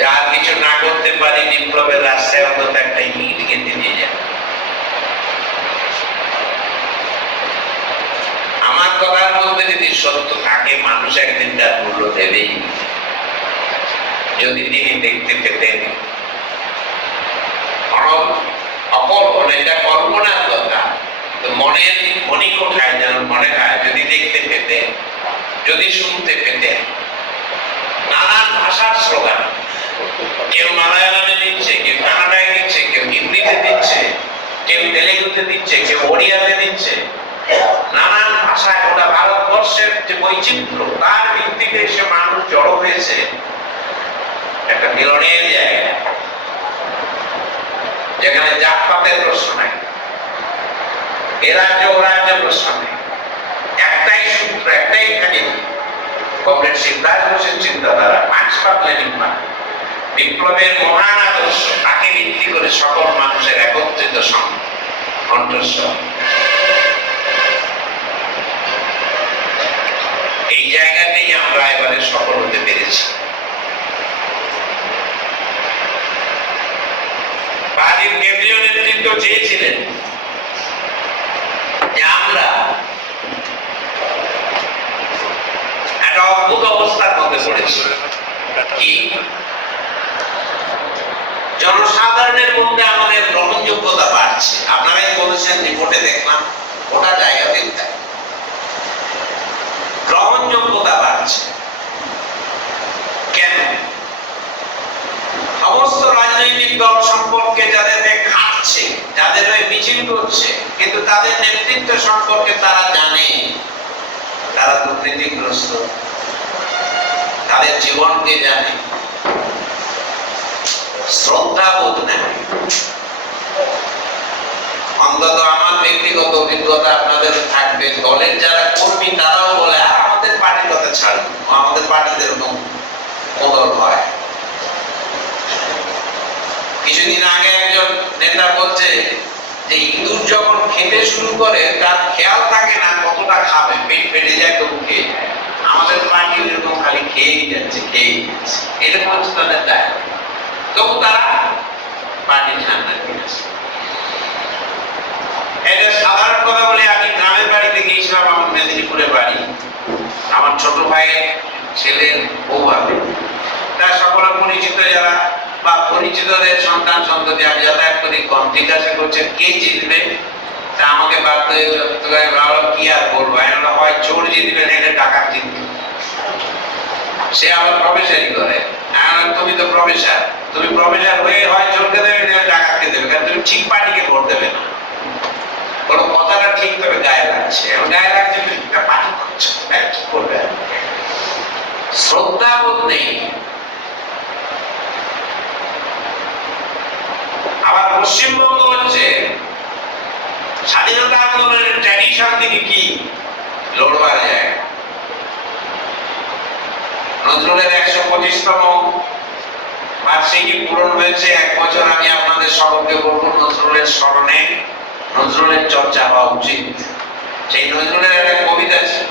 যা কিছু না করতে পারি বিপ্লবের রাস্তায় অন্তত একটা ইট গেঁথে দিয়ে যাবে। আমার কথার মধ্যে যদি সত্য থাকে, মানুষ একদিন তার মূল্য দেবেই। যদি তিনি দেখতে পেতেন এটা কল্পনার কথা, মনের মণিকোঠায় যেন মনে হয় যদি দেখতে পেতেন, যদি শুনতে পেতেন। নানান ভাষার স্লোগান, কেউ মালায়ালামে দিচ্ছে, কেউ কানাডায় দিচ্ছে, কেউ হিন্দিতে দিচ্ছে, কেউ তেলেগুতে দিচ্ছে, কেউ ওড়িয়াতে দিচ্ছে। নানান ভাষায় গোটা ভারতবর্ষের যে বৈচিত্র্য তার ভিত্তিতে এসে মানুষ জড়ো হয়েছে একটা মিলনের জায়গা, যেখানে জাতপাতের প্রশ্ন নাই, এ রাজ্য ও রাজ্য প্রশ্ন নেই। একটাই সূত্র, একটাই কাহিনী, কমরেড সিদ্ধার্থ ঘোষের চিন্তাধারা, মার্কস লেনিন বিপ্লবের মহান আদর্শ, তাকে ভিত্তি করে সকল মানুষের একত্রিত কণ্ঠস্বর। এই জায়গাতেই আমরা এবারে সফল হতে পেরেছি। পার্টির কেন্দ্রীয় নেতৃত্ব চেয়েছিলেন যে আমরা একটা অদ্ভুত অবস্থার মধ্যে পড়েছি, কি জনসাধারণের মধ্যে আমাদের গ্রহণযোগ্যতা বাড়ছে। আপনারাই বলেছেন, রিপোর্টে দেখলাম গোটা জায়গাতেই তাই, গ্রহণযোগ্যতা বাড়ছে। কেন? সমস্ত রাজনৈতিক দল সম্পর্কে যাদের খাটছে, যাদের হয়ে মিছিল করছে, কিন্তু তাদের নেতৃত্ব সম্পর্কে তারা জানে তারা দুর্নীতিগ্রস্ত, তাদের জীবনকে জানে, শ্রদ্ধা বোধ নেই। অন্তত আমার ব্যক্তিগত অভিজ্ঞতা আপনাদের থাকবে, দলের যারা কর্মী তারাও বলে আমাদের পার্টির কথা ছাড়ুন, আমাদের পার্টিতে এরকম বদল হয়। কিছুদিন আগে একজন নেতা বলছে যে ইঁদুর যখন খেতে শুরু করে তার খেয়াল থাকে না কতটা খাবে, পেট পেটে যায় তবু খেয়ে যায়। আমাদের পার্টি এরকম খালি খেয়েই যাচ্ছে, খেয়েই যাচ্ছে, এরকম হচ্ছে তাদের দায়। তবু তারা পার্টি ঠান্ডা কিনেছে। এটা সাধারণ কথা বলে, আমি গ্রামের বাড়িতে গিয়েছিলাম, আমার মেদিনীপুরে বাড়ি, আমার ছোট ভাইয়ের ছেলের বউ হবে, তার সকল পরিচিত যারা বা পরিচিতদের সন্তান সন্ততি আমি যাতায়াত করি, কম জিজ্ঞাসা করছেন কে জিতবে, তা আমাকে বাধ্য হয়ে ভাবলাম কি আর বলবো, হয় চোর জিতবে, না টাকা জিতবে। সে আবার প্রফেসরই করে, তুমি তো প্রফেসর, তুমি প্রফেসর হয়ে হয় চোরকে দেবে, টাকাকে দেবে, কারণ তুমি ঠিক পার্টিকে ভোট দেবে না। কোনো কথাটা ঠিক তবে গায়ে লাগছে, এবং গায়ে লাগছে ঠিকটা পার্টি করছে, কি করবে? শ্রদ্ধাবোধ নেই। আবার পশ্চিমবঙ্গ হচ্ছে স্বাধীনতা আন্দোলনের ট্র্যাডিশন থেকে কি লড়বার যায়। নজরুলের ১২৫তম বার্ষিকী পূরণ হয়েছে, ১ বছর। আমি আপনাদের সকলকে বলবো নজরুলের স্মরণে নজরুলের চর্চা হওয়া উচিত। সেই নজরুলের একটা কবিতা ছিল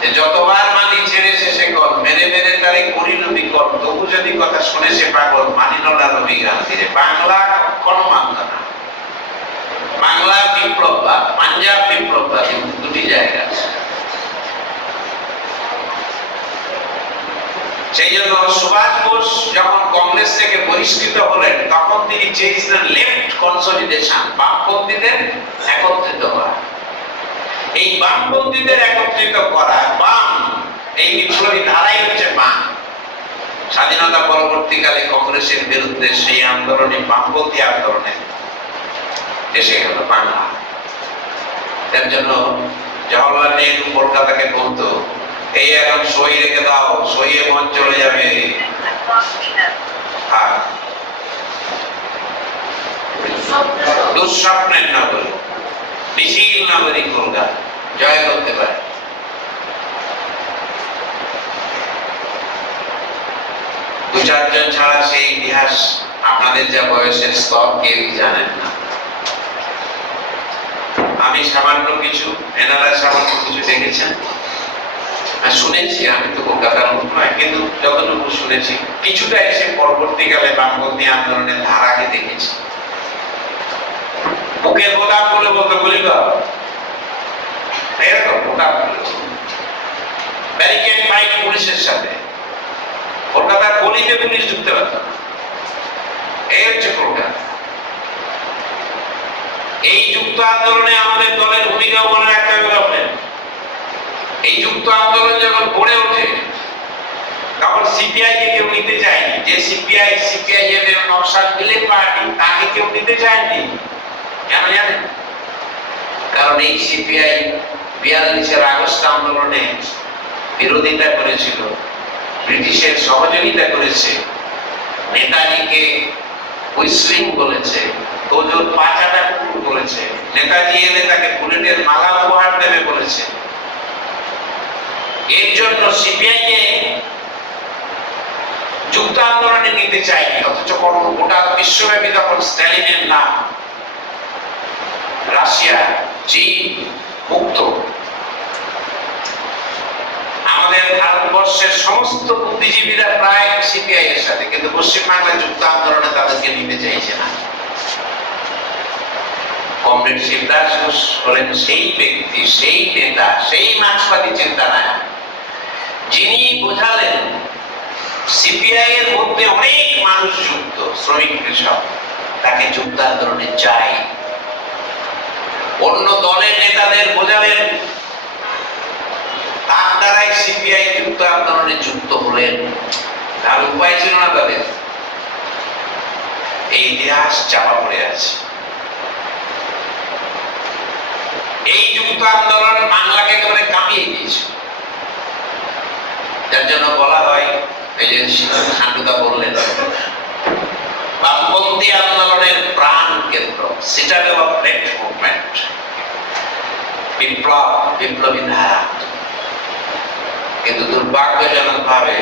যে যতবার মানি ছেড়েছে সে কল, মেরে মেরে তারে করিল বিকল, তবু যদি কথা শুনেছে পাগল, মানিল না রবি গান্ধীরে। বাংলা কখনো মানত না। বাংলা বিপ্লববাদ, পাঞ্জাব বিপ্লববাদ, দুটি জায়গা আছে। সেই জন্য সুভাষ বোস যখন কংগ্রেস থেকে বহিষ্কৃত হলেন তখন তিনি চেয়েছিলেন লেফট কনসলিডেশন, বামপন্থীদের একত্রিত করা। এই বামপন্থীদের একত্রিত করা, বাম এই বিপ্লবী ধারাই হচ্ছে বাম। স্বাধীনতা পরবর্তীকালে কংগ্রেসের বিরুদ্ধে সেই আন্দোলনে, বামপন্থী আন্দোলনে এসে গেল বাংলা। এর জন্য জওহরলাল নেহরু কলকাতাকে বলতো, এই এখন সই রেখে দাও, সইয়ে মন চলে যাবে। দুঃস্বপ্নের নগরী, বিশীল নগরী কলকাতা জয় করতে পারে। দু চারজন ছাড়া সেই ইতিহাস আপনাদের যা বয়সের স্তর কেউই জানেন না। আমি সামান্য কিছু, এনারা সামান্য কিছু দেখেছেন, শুনেছি। আমি তো কলকাতার লোক নয়, কিন্তু যতটুকু শুনেছি কিছুটা এসে পরবর্তীকালে বামপন্থী আন্দোলনের ধারাকে দেখেছি। বুকের বোতাম বলে বলতে বলি তো এরকম বোতাম ব্যারিকেড ফাইট পুলিশের সাথে, কলকাতার গলিতে পুলিশ ঢুকতে পারত না। এই হচ্ছে কলকাতা। এই যুক্ত আন্দোলনে আমাদের দলের ভূমিকা মনে রাখতে হবে। এই যুক্ত আন্দোলন যখন গড়ে ওঠে তখন সিপিআই কে কেউ নিতে চায়নি। যে সিপিআইএম এর নকশাল মিলের পার্টি, তাকে কেউ নিতে চায়নি। কেন জানেন? কারণ এই সিপিআই ৪২-এর আগস্ট আন্দোলনে বিরোধিতা করেছিল, ব্রিটিশের সহযোগিতা করেছে, নেতাজিকে হুইসলিং বলেছে, তোজোর পাচাটা বলেছে, নেতাজি এলে তাকে বুলেটের মালা উপহার দেবে বলেছে। এর জন্য সিপিআই কে যুক্ত আন্দোলনে নিতে চাইনি। অথচ গোটা বিশ্বব্যাপী তখন স্ট্যালিনের নাম, রাশিয়া, চীন মুক্ত। আমাদের ভারতবর্ষের সমস্ত বুদ্ধিজীবীরা প্রায় সিপিআই এর সাথে, কিন্তু পশ্চিমবাংলায় যুক্ত আন্দোলনে তাদেরকে নিতে চাইছে না। কমরেড শিবদাস ঘোষ হলেন সেই ব্যক্তি, সেই নেতা, সেই মার্ক্সবাদী চিন্তাধারা, যিনি বোঝালেন সিপিআই এর মধ্যে অনেক মানুষ যুক্ত, শ্রমিক কৃষক, তাকে যুক্ত আন্দোলনে চাই। অন্য দলের নেতাদের বোঝালেন, তার দ্বারাই সিপিআই যুক্ত আন্দোলনে যুক্ত হলেন। তার উপায় ছিল না তাদের। এই ইতিহাস চাপা পড়ে আছে। এই যুক্ত আন্দোলন বাংলাকে একেবারে কাঁপিয়ে দিয়েছে। যার জন্য বলা হয়, এই যে খান্ডুদা বললেন, বামপন্থী আন্দোলনের প্রাণ কেন্দ্র, সিটাডেল অফ লেফট মুভমেন্ট, বিপ্লব, বিপ্লবী ধারা। কিন্তু দুর্ভাগ্যজনক ভাবে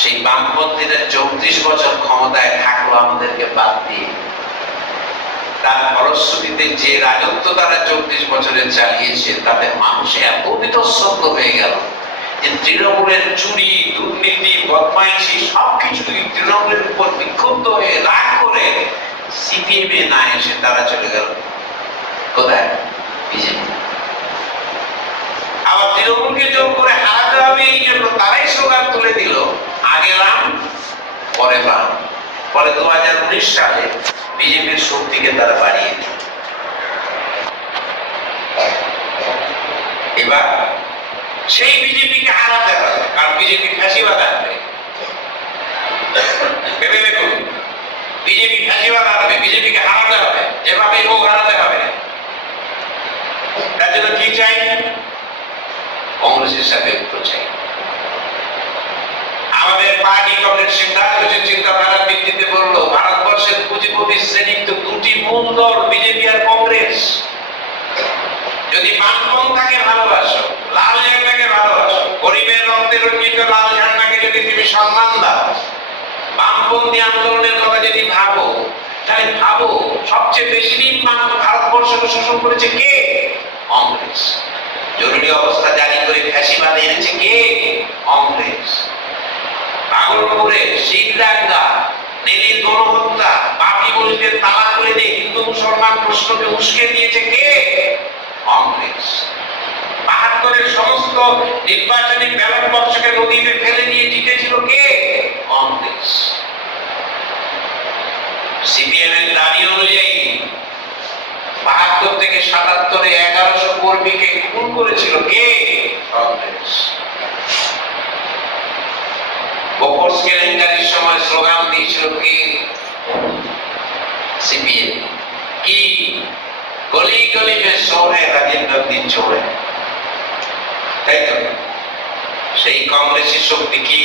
সেই বামপন্থীদের 34 বছর ক্ষমতায় থাকলো আমাদেরকে বাদ দিয়ে। তার ফলশ্রুতিতে যে রাজত্ব তারা 34 বছরে চালিয়েছে, তাতে মানুষ এত বিতঃসন্দ হয়ে গেল যে তৃণমূলের চুরি, দুর্নীতি, বদমাইশি সবকিছুই তৃণমূলের উপর বিক্ষুব্ধ হয়ে রাগ করে সিপিএম এ না এসে তারা চলে গেল কোথায়? বিজেপি। আবার তৃণমূলকে জোর করে হারাতে হবে এই জন্য তারাই স্লোগান তুলে দিল, আগে রাম পরে বাম। পরে 2019 সালে বিজেপির শক্তিকে তারা বাড়িয়ে দিল। এবার সেই বিজেপিকে হারাতে হবে, কারণ বিজেপি ফ্যাসিবাদ আনবে। ভেবে দেখুন, বিজেপি ফ্যাসিবাদ আনবে, বিজেপিকে হারাতে হবে, যেভাবে হোক হারাতে হবে। তার জন্য কি চাই? কংগ্রেসের সাথে ঐক্য চাই। আমাদের পার্টি কমরেড সিদ্ধার্থ ঘোষের চিন্তাধারার ভিত্তিতে বললো, ভারতবর্ষের পুঁজিপতি খালি ভাবো, সবচেয়ে বেশি দিন মানুষ ভারতবর্ষকে শোষণ করেছে কে? কংগ্রেস। জরুরি অবস্থা জারি করে ফ্যাসিবাদ এনেছে কে? কংগ্রেস। ভাগলপুরে শিখদাঙ্গা, নেলি গণহত্যা, বাকি মসজিদের তালা করে দিয়ে হিন্দু মুসলমান প্রশ্নকে উস্কে দিয়েছে কে? কংগ্রেস। ৭২-এর সমস্ত নির্বাচনী ব্যালট বক্সকে নদীতে ফেলে দিয়ে জিতেছিল কে? কংগ্রেস। সিপিএম এর দাবি অনুযায়ী ৭২ থেকে ৭৭-এ ১১০০ কর্মীকে খুন করেছিল কে? কংগ্রেস। বকর্স কেলেঙ্কারির সময় স্লোগান দিয়েছিল কে? সিপিএম। কি? গলি গলি মে সোরে রাজেন্দ্র দিন চোরে। তাই তো সেই কংগ্রেসের শক্তি কি?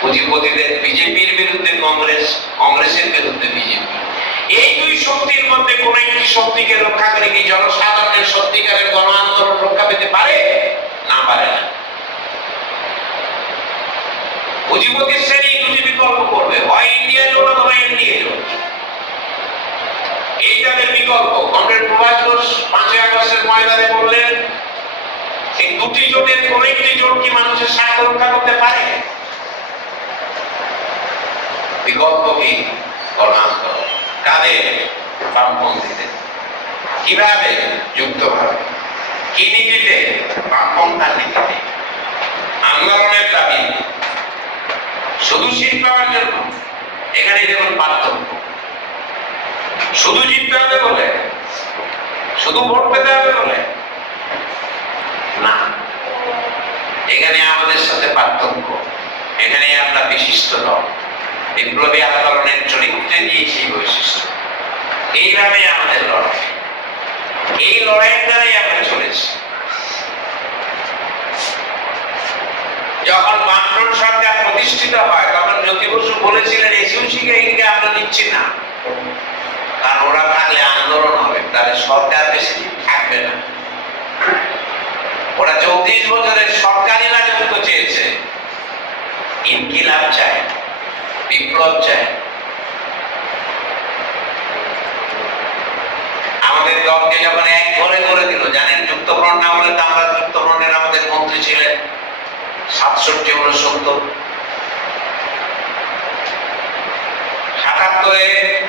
পুঁজিপতিদের বিজেপির বিরুদ্ধে কংগ্রেস, কংগ্রেসের বিরুদ্ধে বিজেপি। এই দুই শক্তির মধ্যে কোন একটি শক্তিকে রক্ষা করে কি জনসাধারণের সত্যিকারের গণ আন্দোলন রক্ষা পেতে পারে? না, পারে না। পুঁজিপতির শ্রেণী দুটি বিকল্প করবে, হয় ইন্ডিয়া জোট অথবা এনডিএ জোট। এই তাদের বিকল্প। কমরেড প্রভাস ঘোষ ৫ই আগস্টের ময়দানে বললেন, এই দুটি জোটের কোন একটি জোট কি মানুষের স্বার্থ রক্ষা করতে পারে? বিকল্প কি? গণ আন্দোলন। কাদের? বামপন্থীদের। কিভাবে? যুক্তভাবে। কি নীতিতে? বামপন্থার নীতিতে। আন্দোলনের দাবি শুধু সিট পাওয়ার জন্য। এখানে দেখুন পার্থক্য। শুধু জিততে হবে বলে, শুধু ভোট পেতে হবে বলে না, এখানে আমাদের সাথে পার্থক্য। এখানে আমরা বিশিষ্ট দল, বিপ্লবী আন্দোলনের চরিত্রে দিয়েছি বৈশিষ্ট্য। এইভাবে আমাদের লড়াই, এই লড়াইয়ের দ্বারাই আমরা চলেছি। যখন বামফ্রন্ট সরকার প্রতিষ্ঠিত হয় তখন জ্যোতি বসু বলেছিলেন এসইউসিকে আমরা নিচ্ছি না, কারণ ওরা থাকলে আন্দোলন হবে, তাহলে সরকার বেশি দিন থাকবে না। ওরা ৩৪ বছরের সরকারি রাজত্ব চেয়েছে, ইনকিলাব চায়, বিপ্লব চায়। আমাদের দলকে যখন এক ঘরে করে দিল, জানেন যুক্তফ্রন্ট আমলে আমরা যুক্তফ্রন্টের আমাদের মন্ত্রী ছিলেন ৬৭-৬৯। ৭৮-এ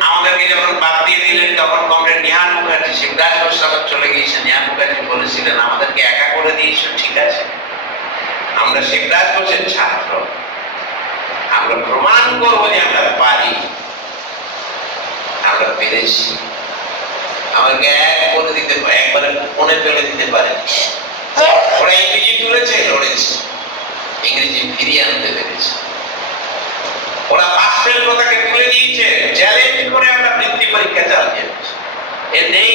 আমাদেরকে যখন বাদ দিয়ে দিলেন তখন কমরেড নিহান মুখার্জি, শিবরাজ ঘোষ চলে গিয়েছেন। নিহান মুখার্জি বলেছিলেন আমাদেরকে একা করে দিয়েছেন, ঠিক আছে, আমরা শিবরাজ ঘোষের ছাত্র, আমরা প্রমাণ করবো যে আমরা পারি, আমরা পেরেছি। আমাকে এক করে দিতে পারে, একবারে মনে ফেলে দিতে পারে। ওরা ইংরেজি তুলেছে, লড়েছে, ইংরেজি ফিরিয়ে আনতে পেরেছে। ওরা পাসফেল কথাকে তুলে দিয়েছে, চ্যালেঞ্জ করে আমরা বৃত্তি পরীক্ষা চালিয়েছি। এর নেই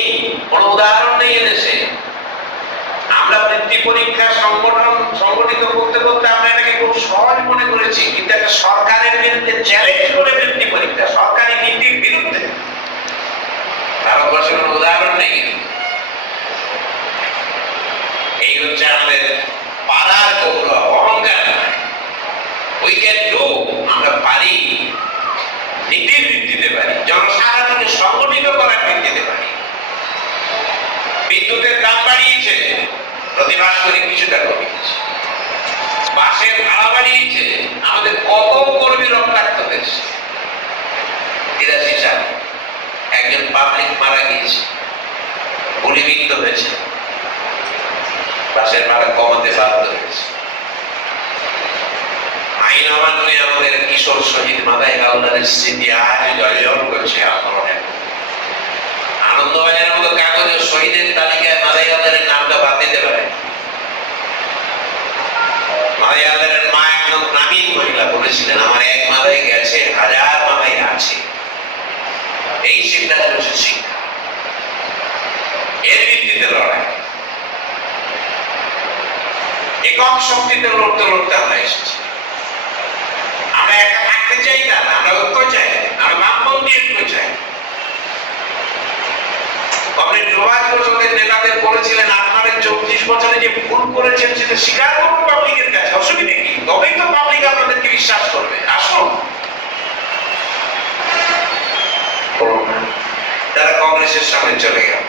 কোনো উদাহরণ নেই এদেশে। আমরা বৃত্তি পরীক্ষা সংগঠিত করতে করতে আমরা এটাকে খুব সহজ মনে করেছি, কিন্তু একটা সরকারের বিরুদ্ধে চ্যালেঞ্জ করে বৃত্তি পরীক্ষা, সরকারি নীতির বিরুদ্ধে, ভারতবর্ষের কোনো উদাহরণ নেই। এই হচ্ছে আমাদের পাড়ার গৌরব, অহংকার নয়। উই ক্যান ডু, আমরা পারি, নীতির ভিত্তিতে পারি, জনসাধারণকে সংগঠিত করার ভিত্তিতে পারি। বিদ্যুতের দাম বাড়িয়েছে, প্রতিবাদ করে কিছুটা কমিয়েছে। বাসের ভাড়া বাড়িয়েছে, আমাদের কত কর্মী রক্তাক্ত হয়েছে। ৮৩ সালে একজন পাবলিক মারা গিয়েছে, গুলিবিদ্ধ হয়েছে, বাসের ভাড়া কমাতে বাধ্য হয়েছে। আইন অমান্যে আমাদের কিশোর শহীদ মাদাই হাওলাদারের স্মৃতি আজ জয়জল করছে আন্দোলনের। আনন্দবাজারের মতো কাগজে শহীদের তালিকায় মাদাই হাওলাদারের নামটা বাদ দিতে পারে। মাদাই হাওলাদারের মা একজন গ্রামীণ মহিলা বলেছিলেন, আমার এক মাদাই গেছে, হাজার মাদাই আছে। এই শিক্ষা হচ্ছে শিক্ষা, এর ভিত্তিতে লড়াই। একক শক্তিতে লড়তে লড়তে আমরা এসেছি। আমরা একা থাকতে চাই না, আমরা ঐক্য চাই, আমরা বামপন্থী ঐক্য চাই। কমরেড প্রভাস ঘোষ ওদের নেতাদের বলেছিলেন, আপনারা ৩৪ বছরে যে ভুল করেছেন সেটা স্বীকার করুন পাবলিকের কাছে, অসুবিধা কি? তবেই তো পাবলিক আপনাদেরকে বিশ্বাস করবে। আসুন, কংগ্রেসের সঙ্গে চলে গেল।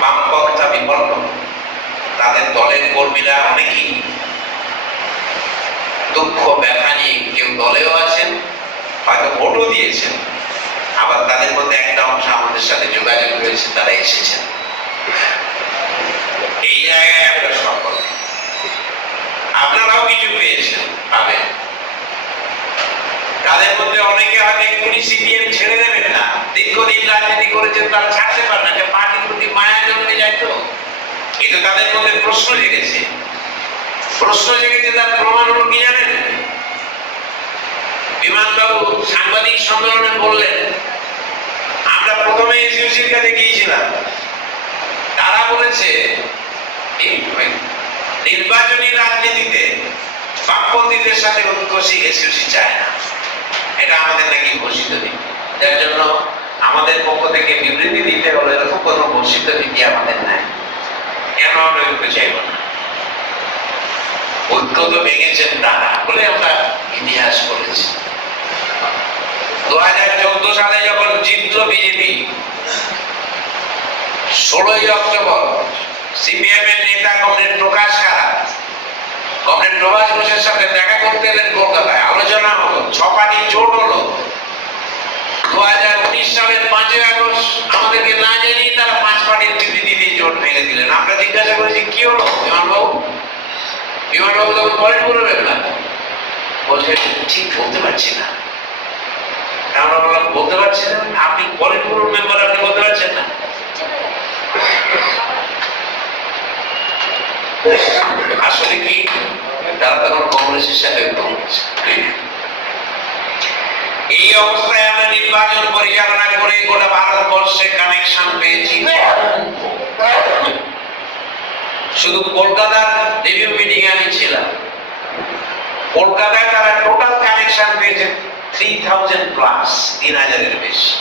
বামপন্থা বিপন্ন, তাদের দলের কর্মীরা অনেকেই দুঃখ ব্যথা নিয়ে কেউ দলেও আছেন, হয়তো ভোটও দিয়েছেন, আবার তাদের মধ্যে একটা অংশ আমাদের সাথে যোগাযোগ রয়েছে, তারা এসেছেন। এই জায়গায় আমরা সফল। আপনারাও কিছু পেয়েছেন, পাবেন। তাদের মধ্যে অনেকে হয়তো এক্ষুনি সিপিএম ছেড়ে দেবেন না, দীর্ঘদিন রাজনীতি করেছেন, তারা ছাড়তে পারে না, পার্টির প্রতি মায়া জন্মে যায়। তো কিন্তু তাদের মধ্যে প্রশ্ন জেগেছে, তার প্রমাণ হলো কি জানেন? বিমানবাবু সাংবাদিক সম্মেলনে বললেন, আমরা প্রথমে এসইউসির কাছে গিয়েছিলাম, তারা বলেছে নির্বাচনী রাজনীতিতে বামপন্থীদের সাথে উৎকর্ষী এসইউসি চায় না, এটা আমাদের নাকি ঘোষিত নীতি। যার জন্য আমাদের পক্ষ থেকে বিবৃতি দিতে হলো, এরকম কোনো ঘোষিত নীতি আমাদের নাই, কেন আমরা ঐক্য চাইব না? ঐক্য তো ভেঙেছেন তারা বলে আমরা ইতিহাস করেছি। 2014 সালে যখন জিতল বিজেপি, 16ই অক্টোবর সিপিএম এর নেতা কমরেড প্রকাশ কারাত কমরেড প্রভাস ঘোষের সাথে দেখা করতে এলেন কলকাতায়, আলোচনা হলো, 6 পার্টি জোট হলো। 2019 সালের 5ই আগস্ট আমাদেরকে না জানিয়ে তারা 5 পার্টির বিবৃতি দিয়ে জোট ভেঙে দিলেন। আমরা জিজ্ঞাসা করেছি কি হলো বিমানবাবু? বিমানবাবু তখন পয়েন্ট করবেন না, বলছে ঠিক বলতে পারছি না। আমরা বললাম বলতে পারছেন না, আপনি পলিট ব্যুরো মেম্বার, আপনি বলতে পারছেন না? আসলে কি তারা তখন কংগ্রেসের সাথে এই অবস্থায় আমরা নির্বাচন পরিচালনা করে গোটা ভারতবর্ষে কানেকশন পেয়েছি। শুধু কলকাতার রিভিউ মিটিং আমি ছিলাম, কলকাতায় তারা টোটাল কানেকশন পেয়েছে 3000 প্লাস, 3000-এর বেশি।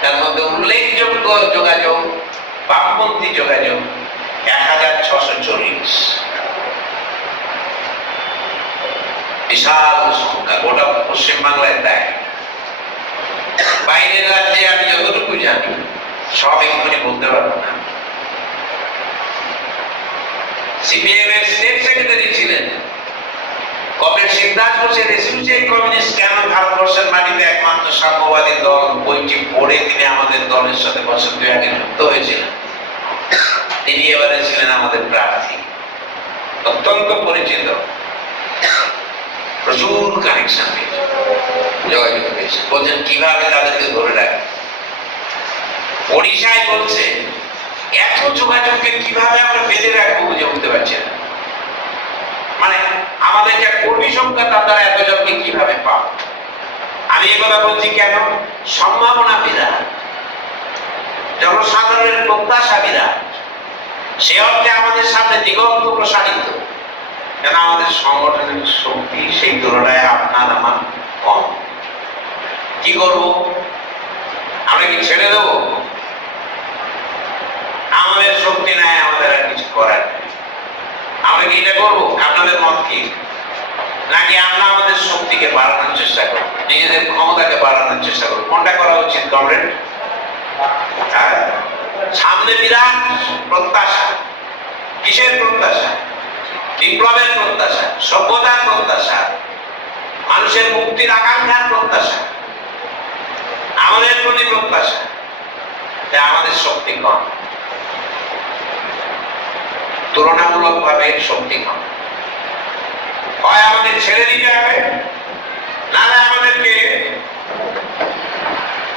তার মধ্যে উল্লেখযোগ্য যোগাযোগ, বামপন্থী যোগাযোগ 1640। বিশাল সংখ্যা, গোটা পশ্চিমবাংলায় দেয়। বাইরের রাজ্যে আমি যতটুকু জানি সব এক্ষুনি বলতে পারবো না। সিপিএম এর স্টেট সেক্রেটারি ছিলেন কমরেড সিদ্ধার্থ ঘোষের এসইউসি কমিউনিস্ট কেন ভারতবর্ষের মাটিতে একমাত্র সাম্যবাদী দল, বইটি পড়ে তিনি আমাদের দলের সাথে বছর 2 আগে যুক্ত হয়েছিলেন। তিনি এবারে ছিলেন আমাদের প্রার্থী, অত্যন্ত পরিচিত, প্রচুর কানেকশন পেয়েছে, যোগাযোগ পেয়েছে। বলছেন কিভাবে তাদেরকে ধরে রাখে। ওড়িশায় বলছে এত যোগাযোগকে কিভাবে আমরা বেঁধে রাখবো বুঝে উঠতে পারছি না। মানে আমাদের যে কর্মী সংখ্যা তারা এতজনকে কিভাবে পাবো? আমি এই কথা বলছি কেন? সম্ভাবনা বিরাট, জনসাধারণের প্রত্যাশা বিরাট, সে অর্থে আমাদের সামনে দিগন্ত প্রসারিত। কেন আমাদের সংগঠনের শক্তি সেই তুলনায় আপনার আমার কম। কি করবো? আমরা কি ছেড়ে দেবো? আমাদের শক্তি নাই, আমাদের আর কিছু করার নেই। আমরা কি এটা করবো? আপনাদের মত কি? নাকি আমরা আমাদের শক্তিকে বাড়ানোর চেষ্টা করবো, নিজেদের ক্ষমতাকে বাড়ানোর চেষ্টা করবো? কোনটা করা উচিত কমরেড? সামনে বিরাট প্রত্যাশা। কিসের প্রত্যাশা? বিপ্লবের প্রত্যাশা, সভ্যতার প্রত্যাশা, মানুষের মুক্তির আকাঙ্ক্ষার প্রত্যাশা, আমাদের প্রতি প্রত্যাশা। আমাদের শক্তি কম, তুলনামূলক ভাবে শক্তি কম। হয় আমাদের ছেড়ে দিতে হবে, না আমাদেরকে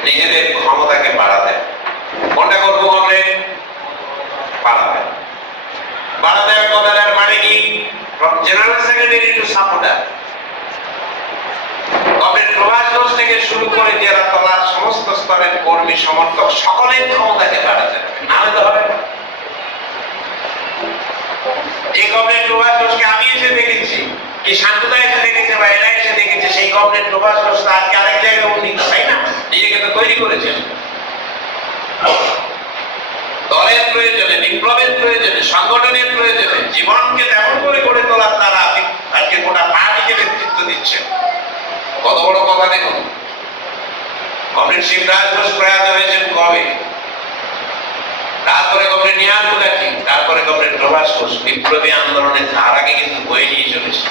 নিজেদের ক্ষমতাকে বাড়াতে। কোনটা করবো? বলে বাড়াতে। বাড়াতে কথাটার মানে কি? from general secretary to supporter, comrade Prabhas Ghosh থেকে শুরু করে জেলা তলার সমস্ত স্তরের কর্মী সমর্থক সকলের ক্ষমতাকে বাড়াতে হবে, নাহলে তো হবে না। এই কমরেড প্রভাস ঘোষকে আমি এসে দেখেছি, কি শান্তদা এসে দেখেছে, বা এরা এসে দেখেছে, সেই কমরেড প্রভাস ঘোষ তো আজকে আরেক জায়গায় উন্নীত, তাই না? নিজেকে তো তৈরি করেছেন। দলের প্রয়োজনে, বিপ্লবের প্রয়োজনে, সংগঠনের প্রয়োজনে জীবনকে তেমন করে গড়ে তোলার দ্বারা আজকে গোটা পার্টিকে নেতৃত্ব দিচ্ছে। কত বড় কথা দেখুন। কমরেড শিবরাজ ঘোষ প্রয়াত হয়েছেন কবে? তারপরে কমরেড নিহাল মুখার্জি, তারপরে কমরেড প্রভাস ঘোষ। বিপ্লবী আন্দোলনের ধার আগে কিন্তু বয়ে নিয়ে চলেছে।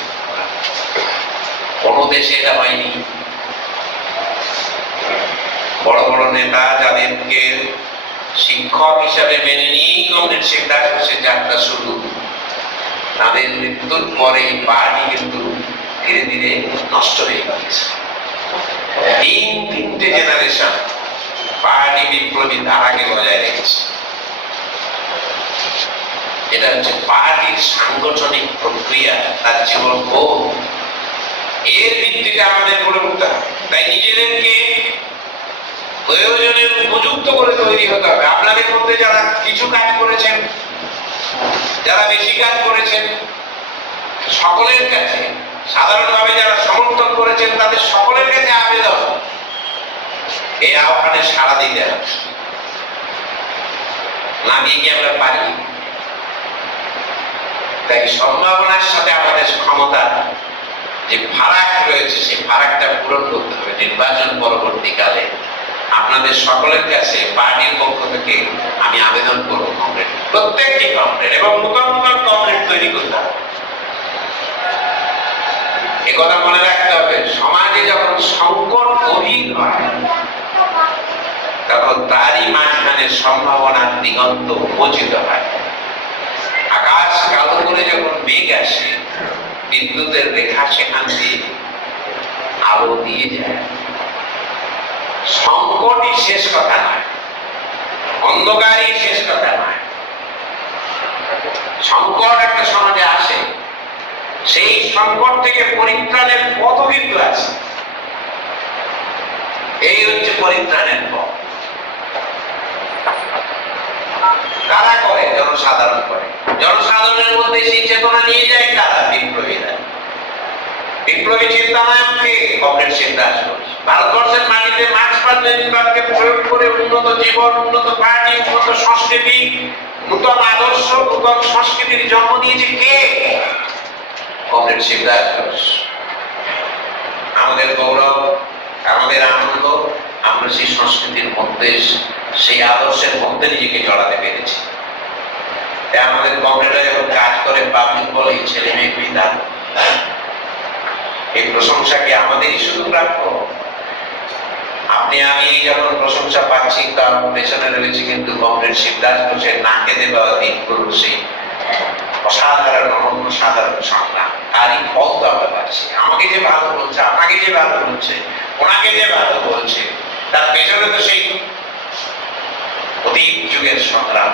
কোন দেশে এটা হয়নি। বড় বড় নেতা যাদেরকে শিক্ষক হিসাবে মেনে নিয়েই কমরেড শিবরাজ ঘোষের যাত্রা শুরু, তাদের মৃত্যুর পরে পার্টি কিন্তু ধীরে ধীরে নষ্ট হয়ে গিয়েছে। তিনটে জেনারেশন পার্টি বিপ্লবী ধারাকে বজায় রেখেছে। এটা হচ্ছে পার্টির সাংগঠনিক প্রক্রিয়া, তার জীবন বোধ। এর ভিত্তিতে আমাদের গড়ে উঠতে হবে। তাই নিজেদেরকে প্রয়োজনের উপযুক্ত করে তৈরি হতে হবে। আপনাদের মধ্যে যারা কিছু কাজ করেছেন, যারা বেশি কাজ করেছেন, সকলের কাছে, সাধারণভাবে যারা সমর্থন করেছেন তাদের সকলের কাছে আবেদন, এই আহ্বানে সাড়া দিতে হবে। না দিয়ে কি আমরা পারি? তাই সম্ভাবনার সাথে আমাদের ক্ষমতা যে ফারাক রয়েছে, সেই ফারাকটা পূরণ করতে হবে। নির্বাচন পরবর্তীকালে আপনাদের সকলের কাছে পার্টির পক্ষ থেকে আমি আবেদন করব, কমরেড, প্রত্যেকটি কমরেড এবং নতুন নতুন কমরেড তৈরি করতে হবে। একথা মনে রাখতে হবে, সমাজে যখন সংকট গভীর হয় তখন তারই মাঝখানে সম্ভাবনার দিগন্ত উন্মোচিত হয়। আকাশ কালো করে যখন মেঘ আসে, বিদ্যুতের রেখা সেখান দিয়ে আলো দিয়ে যায়। সংকটই শেষ কথা নয়, অন্ধকারই শেষ কথা নয়। সংকট একটা সমাজে আসে, সেই সংকট থেকে পরিত্রাণের পথও কিন্তু আছে। এই হচ্ছে পরিত্রাণের পথ। কারা করে? জনসাধারণ করে। জনসাধারণের মধ্যে সেই চেতনা নিয়ে যায় কারা? বিপ্লবীরা। বিপ্লবী চিন্তানায়ককে কমরেড শিবরাজ ঘোষ। ভারতবর্ষের মাটিতে মার্ক্সবাদকে প্রয়োগ করে উন্নত জীবন, উন্নত পার্টি, উন্নত সংস্কৃতি, নূতন আদর্শ, নূতন সংস্কৃতির জন্ম দিয়েছে কে? কমরেড শিবরাজ ঘোষ। আমাদের গৌরব, আমাদের আনন্দ, আমরা সেই সংস্কৃতির মধ্যে, সেই আদর্শের মধ্যে নিজেকে জড়াতে পেরেছি। আমাদের কমরেডরা যখন কাজ করে পাবলিক বলে ছেলে মেয়ে বিধান, এই প্রশংসা কি আমাদেরই শুধু প্রাপ্য? আপনি আমি যখন প্রশংসা পাচ্ছি তার পেছনে রয়েছে কিন্তু কমরেড শিবরাজ ঘোষের নাকে দেওয়া দিনগুলো, সেই অসাধারণ অনন্য সাধারণ সংগ্রাম, তারই ফল তো আমরা পাচ্ছি। আমাকে যে ভালো বলছে, আপনাকে যে ভালো বলছে, ওনাকে যে ভালো বলছে, তার পেছনে তো সেই অতীত যুগের সংগ্রাম।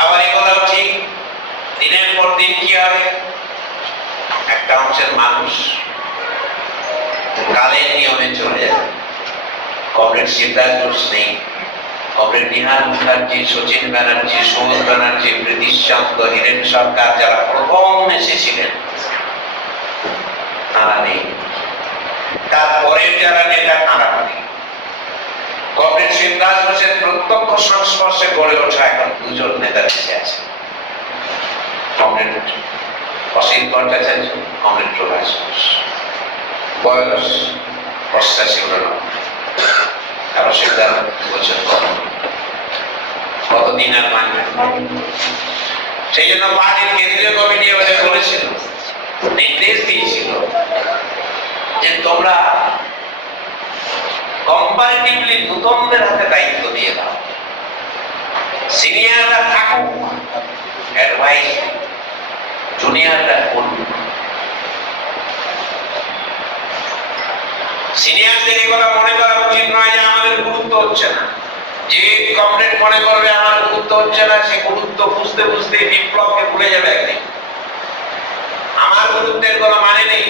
আবার এগুলোও ঠিক, দিনের পর দিন কি হবে, একটা অংশের মানুষ কালের নিয়মে চলে যায়। কমরেড শিবরাজ ঘোষ নেই, কমরেড নিহাল মুখার্জি, শচীন ব্যানার্জি, সুবোধ ব্যানার্জি, ব্রিটিশ চন্দ্র, হীরেন সরকার, যারা প্রথম এসেছিলেন তারা নেই। তারপরের যারা নেতা তারা নেই। কমরেড শিবরাজ ঘোষের প্রত্যক্ষ সংস্পর্শে গড়ে ওঠা এখন দুজন নেতা বেঁচে আছে, কমরেড অসিত ভট্টাচার্য, কমরেড প্রভাস ঘোষ। বয়স ৮৫-৮৯, আরো শিবরাজ বছর কতদিন আর মানবে। সেই জন্য পার্টির কেন্দ্রীয় কমিটি ওদের বলেছিল, নির্দেশ দিয়েছিল যে তোমরা কম্পারেটিভলি নতুনদের হাতে দায়িত্ব দিয়ে দাও, সিনিয়ররা থাকুক অ্যাডভাইস, জুনিয়ররা করুক। সিনিয়রদের এই কথা মনে করা উচিত নয় যে আমাদের গুরুত্ব হচ্ছে না। যে কমরেড মনে করবে আমার গুরুত্ব হচ্ছে না, সে গুরুত্ব বুঝতে বুঝতে বিপ্লবকে ভুলে যাবে একদিন। আমার গুরুত্বের কোনো মানে নেই।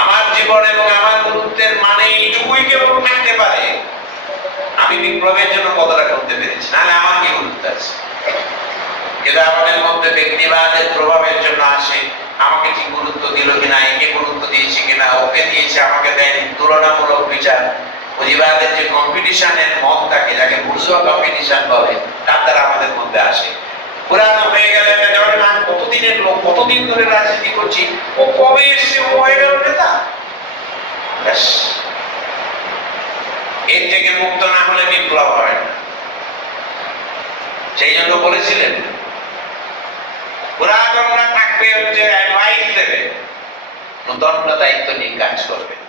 আমার জীবন এবং আমার গুরুত্বের মানে এইটুকুই কেবল থাকতে পারে, আমি বিপ্লবের জন্য কতটা করতে পেরেছি, নাহলে আমার কি গুরুত্ব আছে। যেটা আমাদের মধ্যে ব্যক্তিবাদের প্রভাবের জন্য আসে, আমাকে কি গুরুত্ব দিল কিনা, একে গুরুত্ব দিয়েছে কিনা, ওকে দিয়েছে আমাকে দেয়নি, তুলনামূলক বিচার, পুঁজিবাদের যে কম্পিটিশনের মত থাকে, যাকে বুর্জোয়া কম্পিটিশন বলে, তার দ্বারা আমাদের মধ্যে আসে। পুরানো হয়ে গেলে না, কতদিনের লোক, কতদিন ধরে রাজনীতি করছি, ও কবে এসছে, ও হয়ে গেল নেতা, ব্যাস এর থেকে মুক্ত না হলে বিপ্লব হয় না। সেই জন্য বলেছিলেন পুরাতনরা থাকবে হচ্ছে অ্যাডভাইস দেবে, নতুনরা দায়িত্ব নিয়ে কাজ করবে।